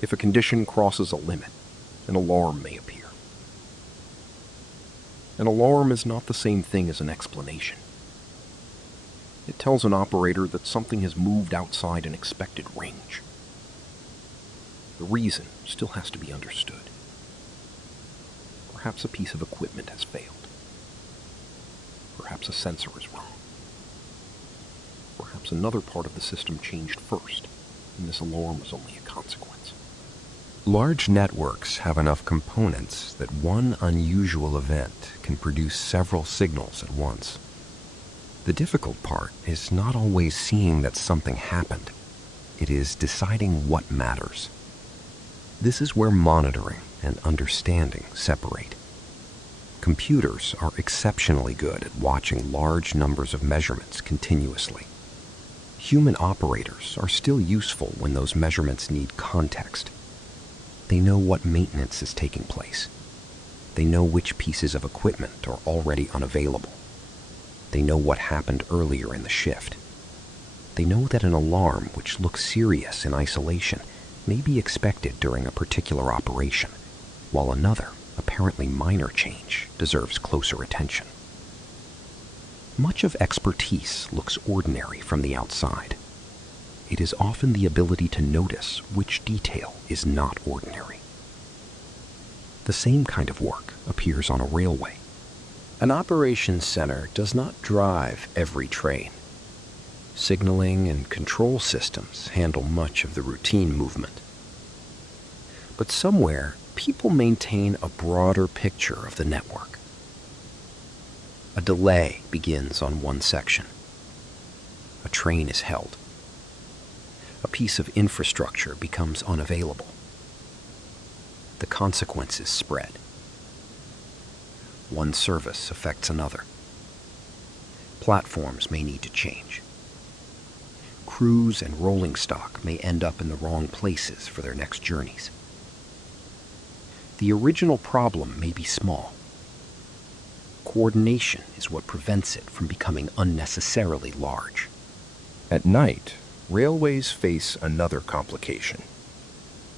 If a condition crosses a limit, an alarm may appear. An alarm is not the same thing as an explanation. It tells an operator that something has moved outside an expected range. The reason still has to be understood. Perhaps a piece of equipment has failed. Perhaps a sensor is wrong. Perhaps another part of the system changed first, and this alarm was only a consequence. Large networks have enough components that one unusual event can produce several signals at once. The difficult part is not always seeing that something happened. It is deciding what matters. This is where monitoring and understanding separate. Computers are exceptionally good at watching large numbers of measurements continuously. Human operators are still useful when those measurements need context. They know what maintenance is taking place. They know which pieces of equipment are already unavailable. They know what happened earlier in the shift. They know that an alarm which looks serious in isolation may be expected during a particular operation, while another, apparently minor change deserves closer attention. Much of expertise looks ordinary from the outside. It is often the ability to notice which detail is not ordinary. The same kind of work appears on a railway. An operations center does not drive every train. Signaling and control systems handle much of the routine movement. But somewhere, people maintain a broader picture of the network. A delay begins on one section. A train is held. A piece of infrastructure becomes unavailable. The consequences spread. One service affects another. Platforms may need to change. Crews and rolling stock may end up in the wrong places for their next journeys. The original problem may be small. Coordination is what prevents it from becoming unnecessarily large. At night, railways face another complication.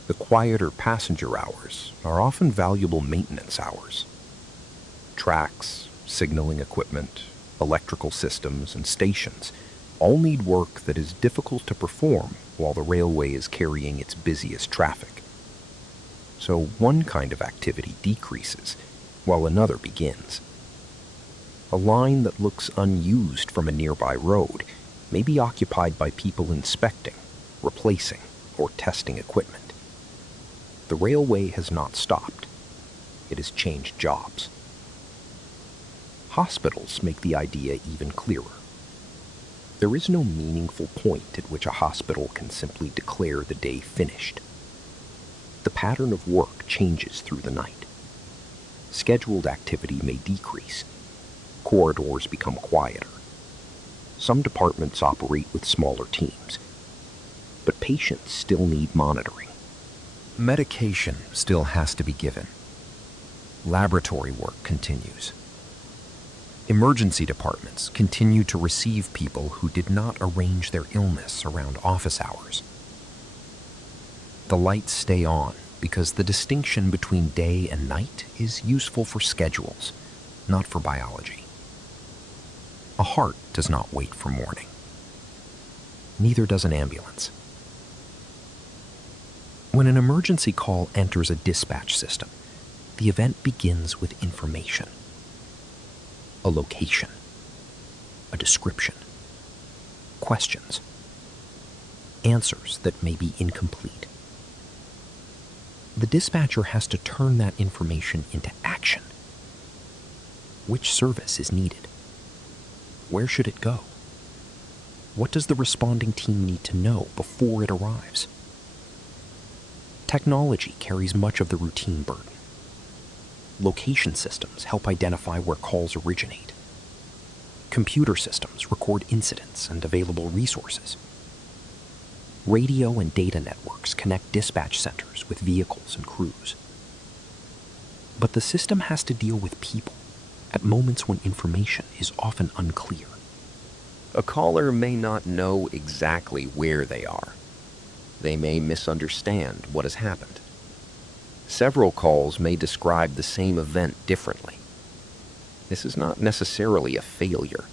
The quieter passenger hours are often valuable maintenance hours. Tracks, signaling equipment, electrical systems, and stations all need work that is difficult to perform while the railway is carrying its busiest traffic. So one kind of activity decreases while another begins. A line that looks unused from a nearby road may be occupied by people inspecting, replacing, or testing equipment. The railway has not stopped. It has changed jobs. Hospitals make the idea even clearer. There is no meaningful point at which a hospital can simply declare the day finished. The pattern of work changes through the night. Scheduled activity may decrease. Corridors become quieter. Some departments operate with smaller teams, but patients still need monitoring. Medication still has to be given. Laboratory work continues. Emergency departments continue to receive people who did not arrange their illness around office hours. The lights stay on because the distinction between day and night is useful for schedules, not for biology. A heart does not wait for morning. Neither does an ambulance. When an emergency call enters a dispatch system, the event begins with information. A location, a description, questions, answers that may be incomplete. The dispatcher has to turn that information into action. Which service is needed? Where should it go? What does the responding team need to know before it arrives? Technology carries much of the routine burden. Location systems help identify where calls originate. Computer systems record incidents and available resources. Radio and data networks connect dispatch centers with vehicles and crews. But the system has to deal with people at moments when information is often unclear. A caller may not know exactly where they are. They may misunderstand what has happened. Several calls may describe the same event differently. This is not necessarily a failure.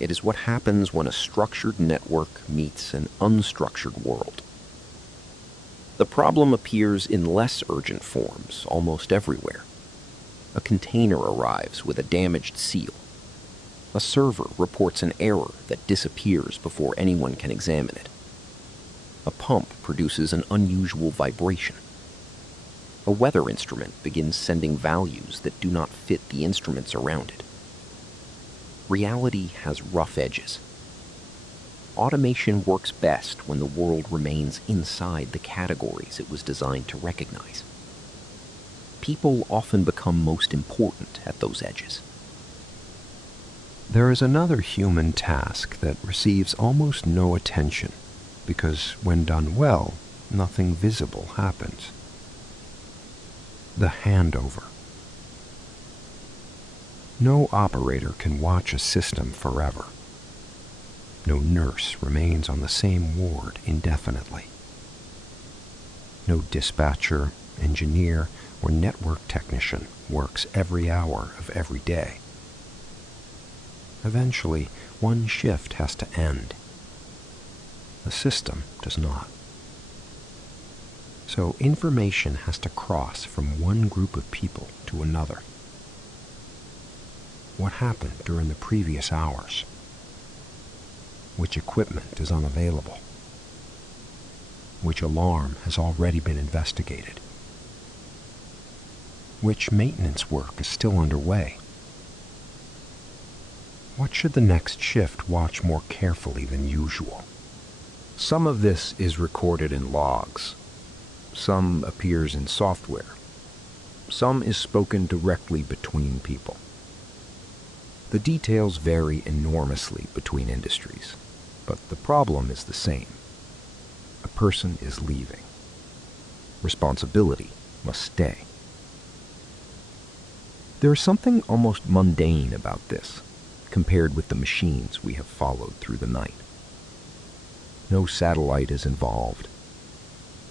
It is what happens when a structured network meets an unstructured world. The problem appears in less urgent forms almost everywhere. A container arrives with a damaged seal. A server reports an error that disappears before anyone can examine it. A pump produces an unusual vibration. A weather instrument begins sending values that do not fit the instruments around it. Reality has rough edges. Automation works best when the world remains inside the categories it was designed to recognize. People often become most important at those edges. There is another human task that receives almost no attention because when done well, nothing visible happens. The handover. No operator can watch a system forever. No nurse remains on the same ward indefinitely. No dispatcher, engineer, or network technician works every hour of every day. Eventually, one shift has to end. The system does not. So information has to cross from one group of people to another. What happened during the previous hours? Which equipment is unavailable? Which alarm has already been investigated? Which maintenance work is still underway? What should the next shift watch more carefully than usual? Some of this is recorded in logs. Some appears in software. Some is spoken directly between people. The details vary enormously between industries, but the problem is the same. A person is leaving. Responsibility must stay. There is something almost mundane about this, compared with the machines we have followed through the night. No satellite is involved.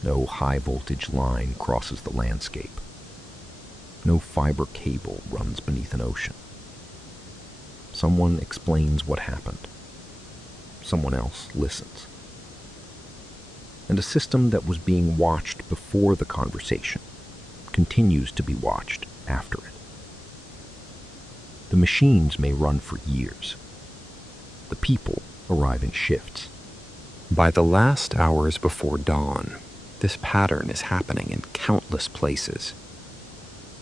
No high-voltage line crosses the landscape. No fiber cable runs beneath an ocean. Someone explains what happened. Someone else listens. And a system that was being watched before the conversation continues to be watched after it. The machines may run for years. The people arrive in shifts. By the last hours before dawn, this pattern is happening in countless places.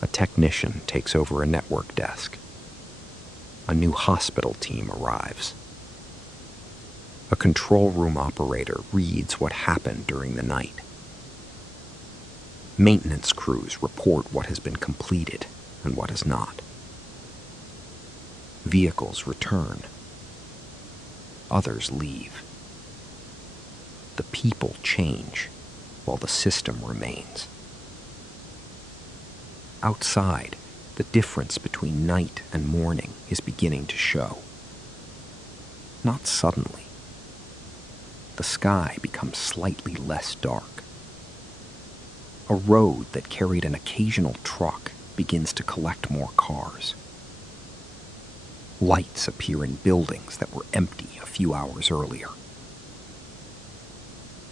A technician takes over a network desk. A new hospital team arrives. A control room operator reads what happened during the night. Maintenance crews report what has been completed and what has not. Vehicles return. Others leave. The people change while the system remains. Outside, the difference between night and morning is beginning to show. Not suddenly. The sky becomes slightly less dark. A road that carried an occasional truck begins to collect more cars. Lights appear in buildings that were empty a few hours earlier.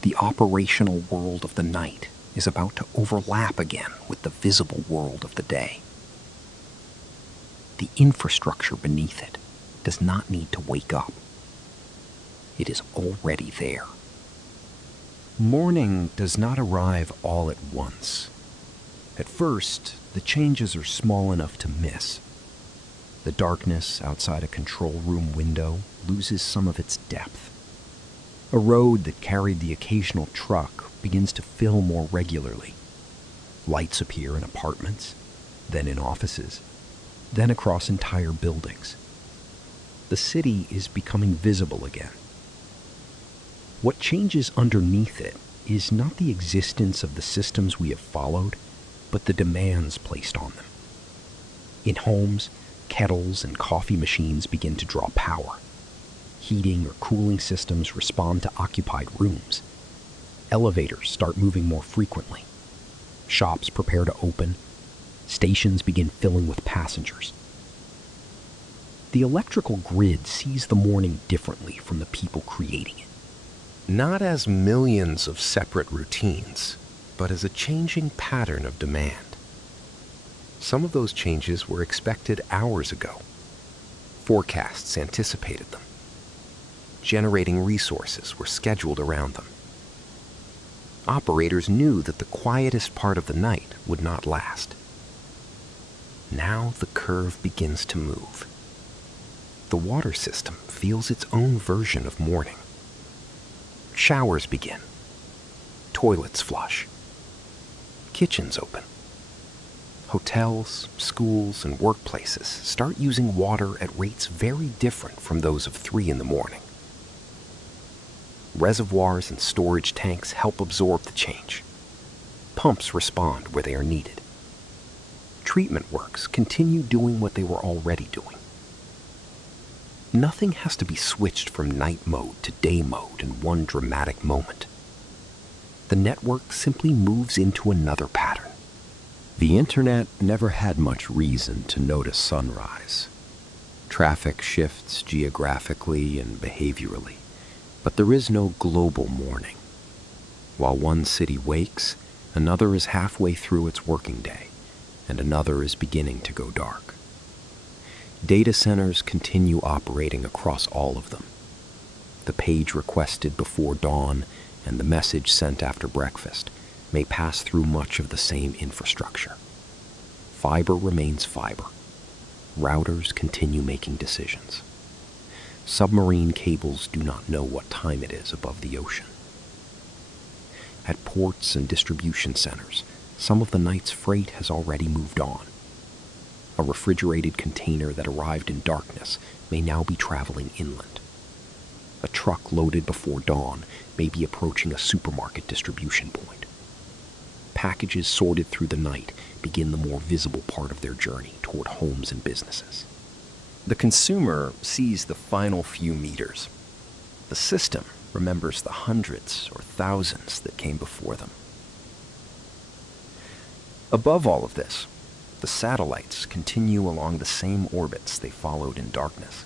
The operational world of the night is about to overlap again with the visible world of the day. The infrastructure beneath it does not need to wake up. It is already there. Morning does not arrive all at once. At first, the changes are small enough to miss. The darkness outside a control room window loses some of its depth. A road that carried the occasional truck begins to fill more regularly. Lights appear in apartments, then in offices, then across entire buildings. The city is becoming visible again. What changes underneath it is not the existence of the systems we have followed, but the demands placed on them. In homes, kettles and coffee machines begin to draw power. Heating or cooling systems respond to occupied rooms. Elevators start moving more frequently. Shops prepare to open. Stations begin filling with passengers. The electrical grid sees the morning differently from the people creating it. Not as millions of separate routines, but as a changing pattern of demand. Some of those changes were expected hours ago. Forecasts anticipated them. Generating resources were scheduled around them. Operators knew that the quietest part of the night would not last. Now the curve begins to move. The water system feels its own version of morning. Showers begin. Toilets flush. Kitchens open. Hotels, schools, and workplaces start using water at rates very different from those of 3 in the morning. Reservoirs and storage tanks help absorb the change. Pumps respond where they are needed. Treatment works continue doing what they were already doing. Nothing has to be switched from night mode to day mode in one dramatic moment. The network simply moves into another pattern. The internet never had much reason to notice sunrise. Traffic shifts geographically and behaviorally, but there is no global morning. While one city wakes, another is halfway through its working day, and another is beginning to go dark. Data centers continue operating across all of them. The page requested before dawn and the message sent after breakfast may pass through much of the same infrastructure. Fiber remains fiber. Routers continue making decisions. Submarine cables do not know what time it is above the ocean. At ports and distribution centers, some of the night's freight has already moved on. A refrigerated container that arrived in darkness may now be traveling inland. A truck loaded before dawn may be approaching a supermarket distribution point. Packages sorted through the night begin the more visible part of their journey toward homes and businesses. The consumer sees the final few meters. The system remembers the hundreds or thousands that came before them. Above all of this, the satellites continue along the same orbits they followed in darkness.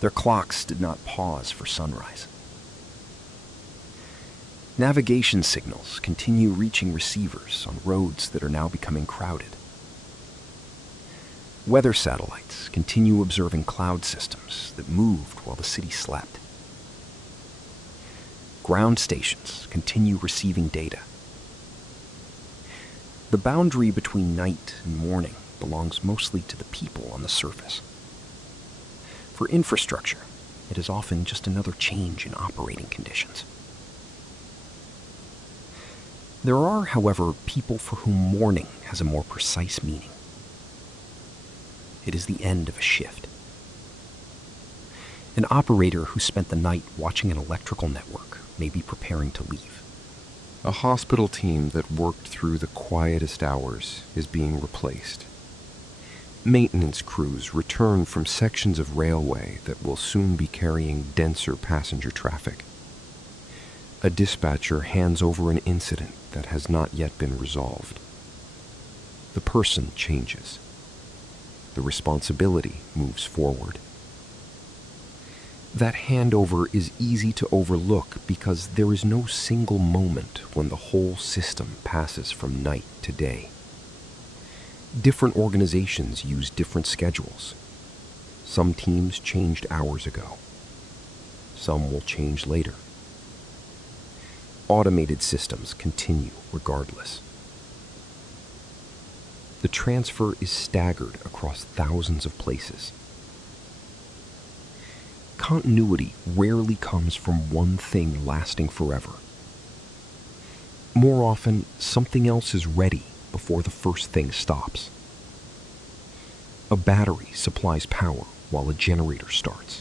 Their clocks did not pause for sunrise. Navigation signals continue reaching receivers on roads that are now becoming crowded. Weather satellites continue observing cloud systems that moved while the city slept. Ground stations continue receiving data. The boundary between night and morning belongs mostly to the people on the surface. For infrastructure, it is often just another change in operating conditions. There are, however, people for whom morning has a more precise meaning. It is the end of a shift. An operator who spent the night watching an electrical network may be preparing to leave. A hospital team that worked through the quietest hours is being replaced. Maintenance crews return from sections of railway that will soon be carrying denser passenger traffic. A dispatcher hands over an incident that has not yet been resolved. The person changes. The responsibility moves forward. That handover is easy to overlook because there is no single moment when the whole system passes from night to day. Different organizations use different schedules. Some teams changed hours ago. Some will change later. Automated systems continue regardless. The transfer is staggered across thousands of places. Continuity rarely comes from one thing lasting forever. More often, something else is ready before the first thing stops. A battery supplies power while a generator starts.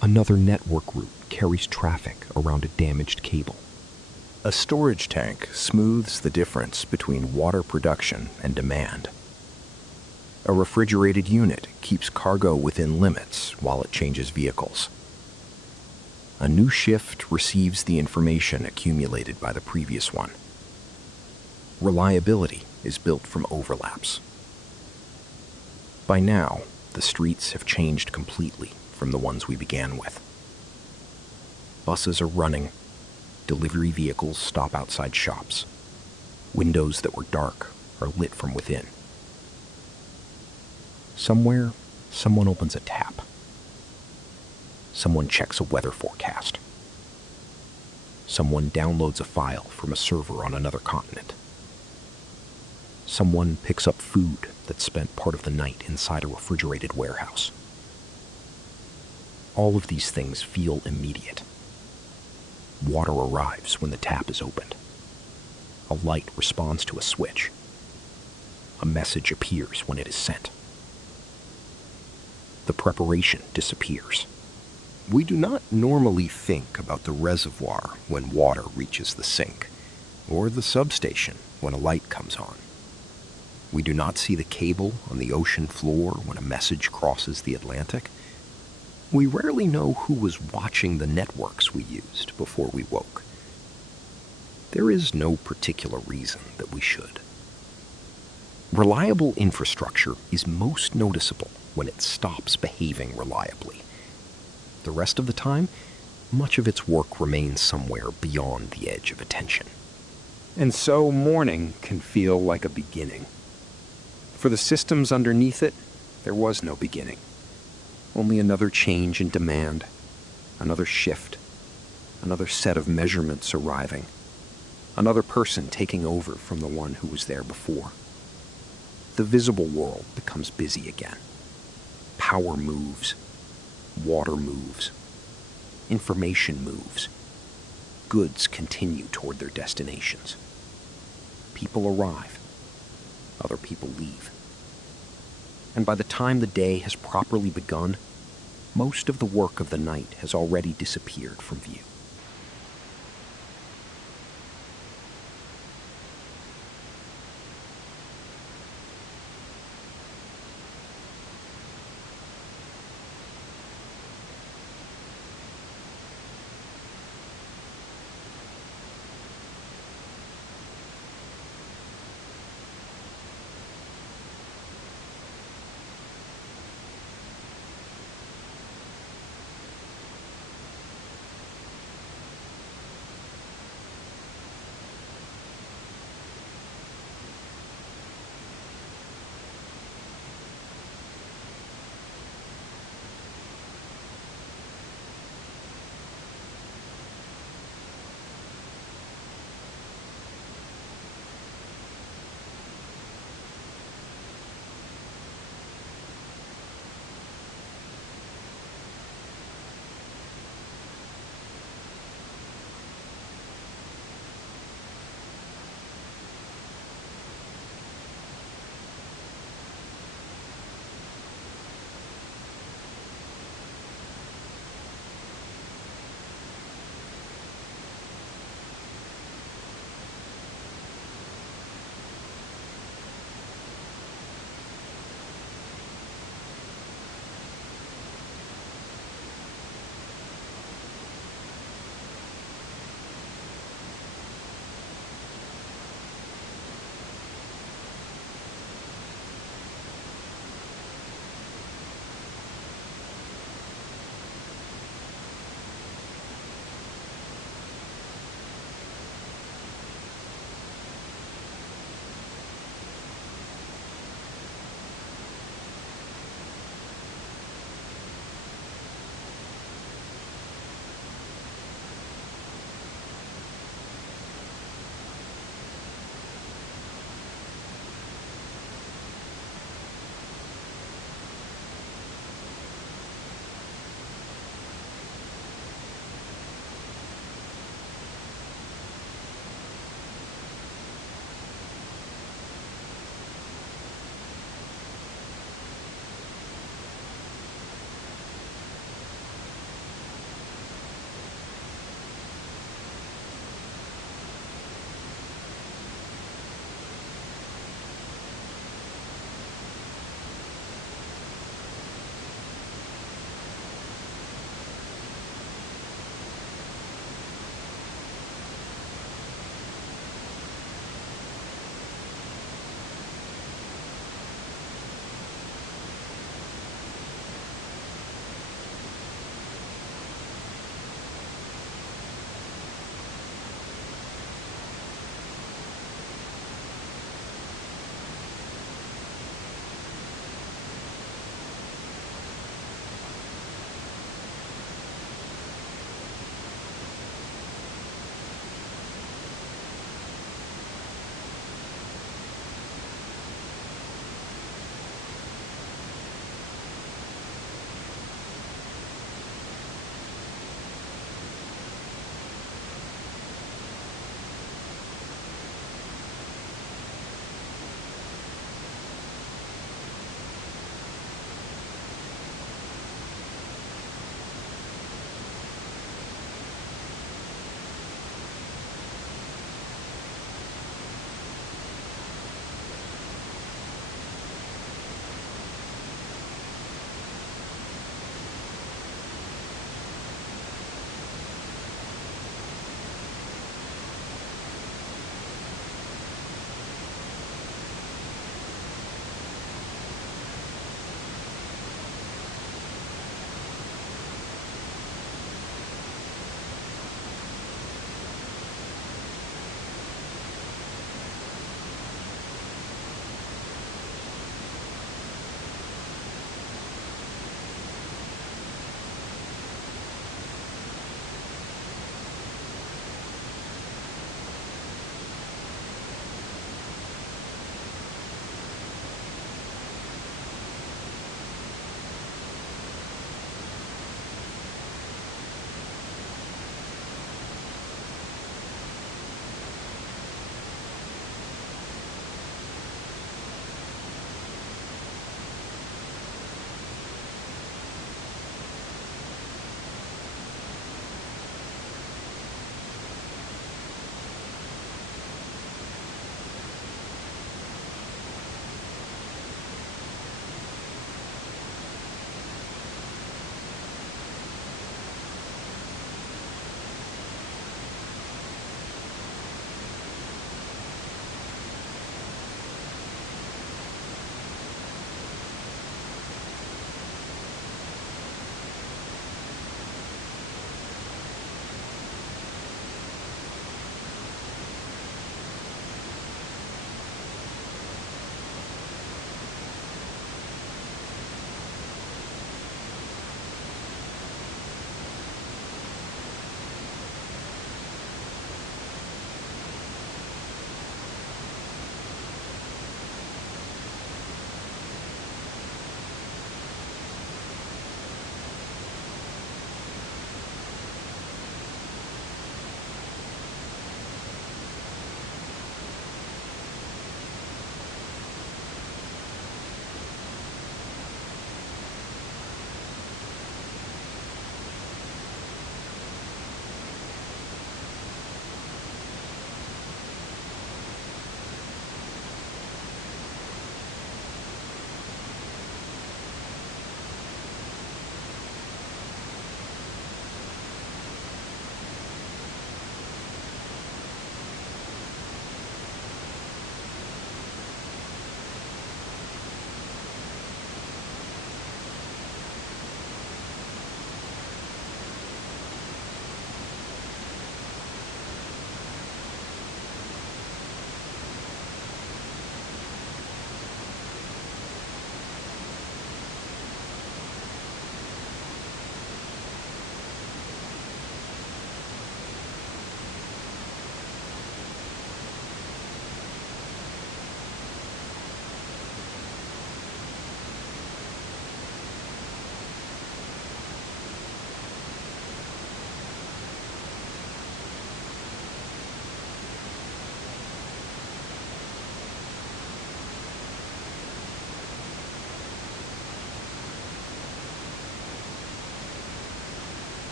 Another network route carries traffic around a damaged cable. A storage tank smooths the difference between water production and demand. A refrigerated unit keeps cargo within limits while it changes vehicles. A new shift receives the information accumulated by the previous one. Reliability is built from overlaps. By now, the streets have changed completely from the ones we began with. Buses are running. Delivery vehicles stop outside shops. Windows that were dark are lit from within. Somewhere, someone opens a tap. Someone checks a weather forecast. Someone downloads a file from a server on another continent. Someone picks up food that spent part of the night inside a refrigerated warehouse. All of these things feel immediate. Water arrives when the tap is opened. A light responds to a switch. A message appears when it is sent. The preparation disappears. We do not normally think about the reservoir when water reaches the sink, or the substation when a light comes on. We do not see the cable on the ocean floor when a message crosses the Atlantic. We rarely know who was watching the networks we used before we woke. There is no particular reason that we should. Reliable infrastructure is most noticeable when it stops behaving reliably. The rest of the time, much of its work remains somewhere beyond the edge of attention. And so morning can feel like a beginning. For the systems underneath it, there was no beginning. Only another change in demand, another shift, another set of measurements arriving, another person taking over from the one who was there before. The visible world becomes busy again. Power moves. Water moves. Information moves. Goods continue toward their destinations. People arrive. Other people leave. And by the time the day has properly begun, most of the work of the night has already disappeared from view.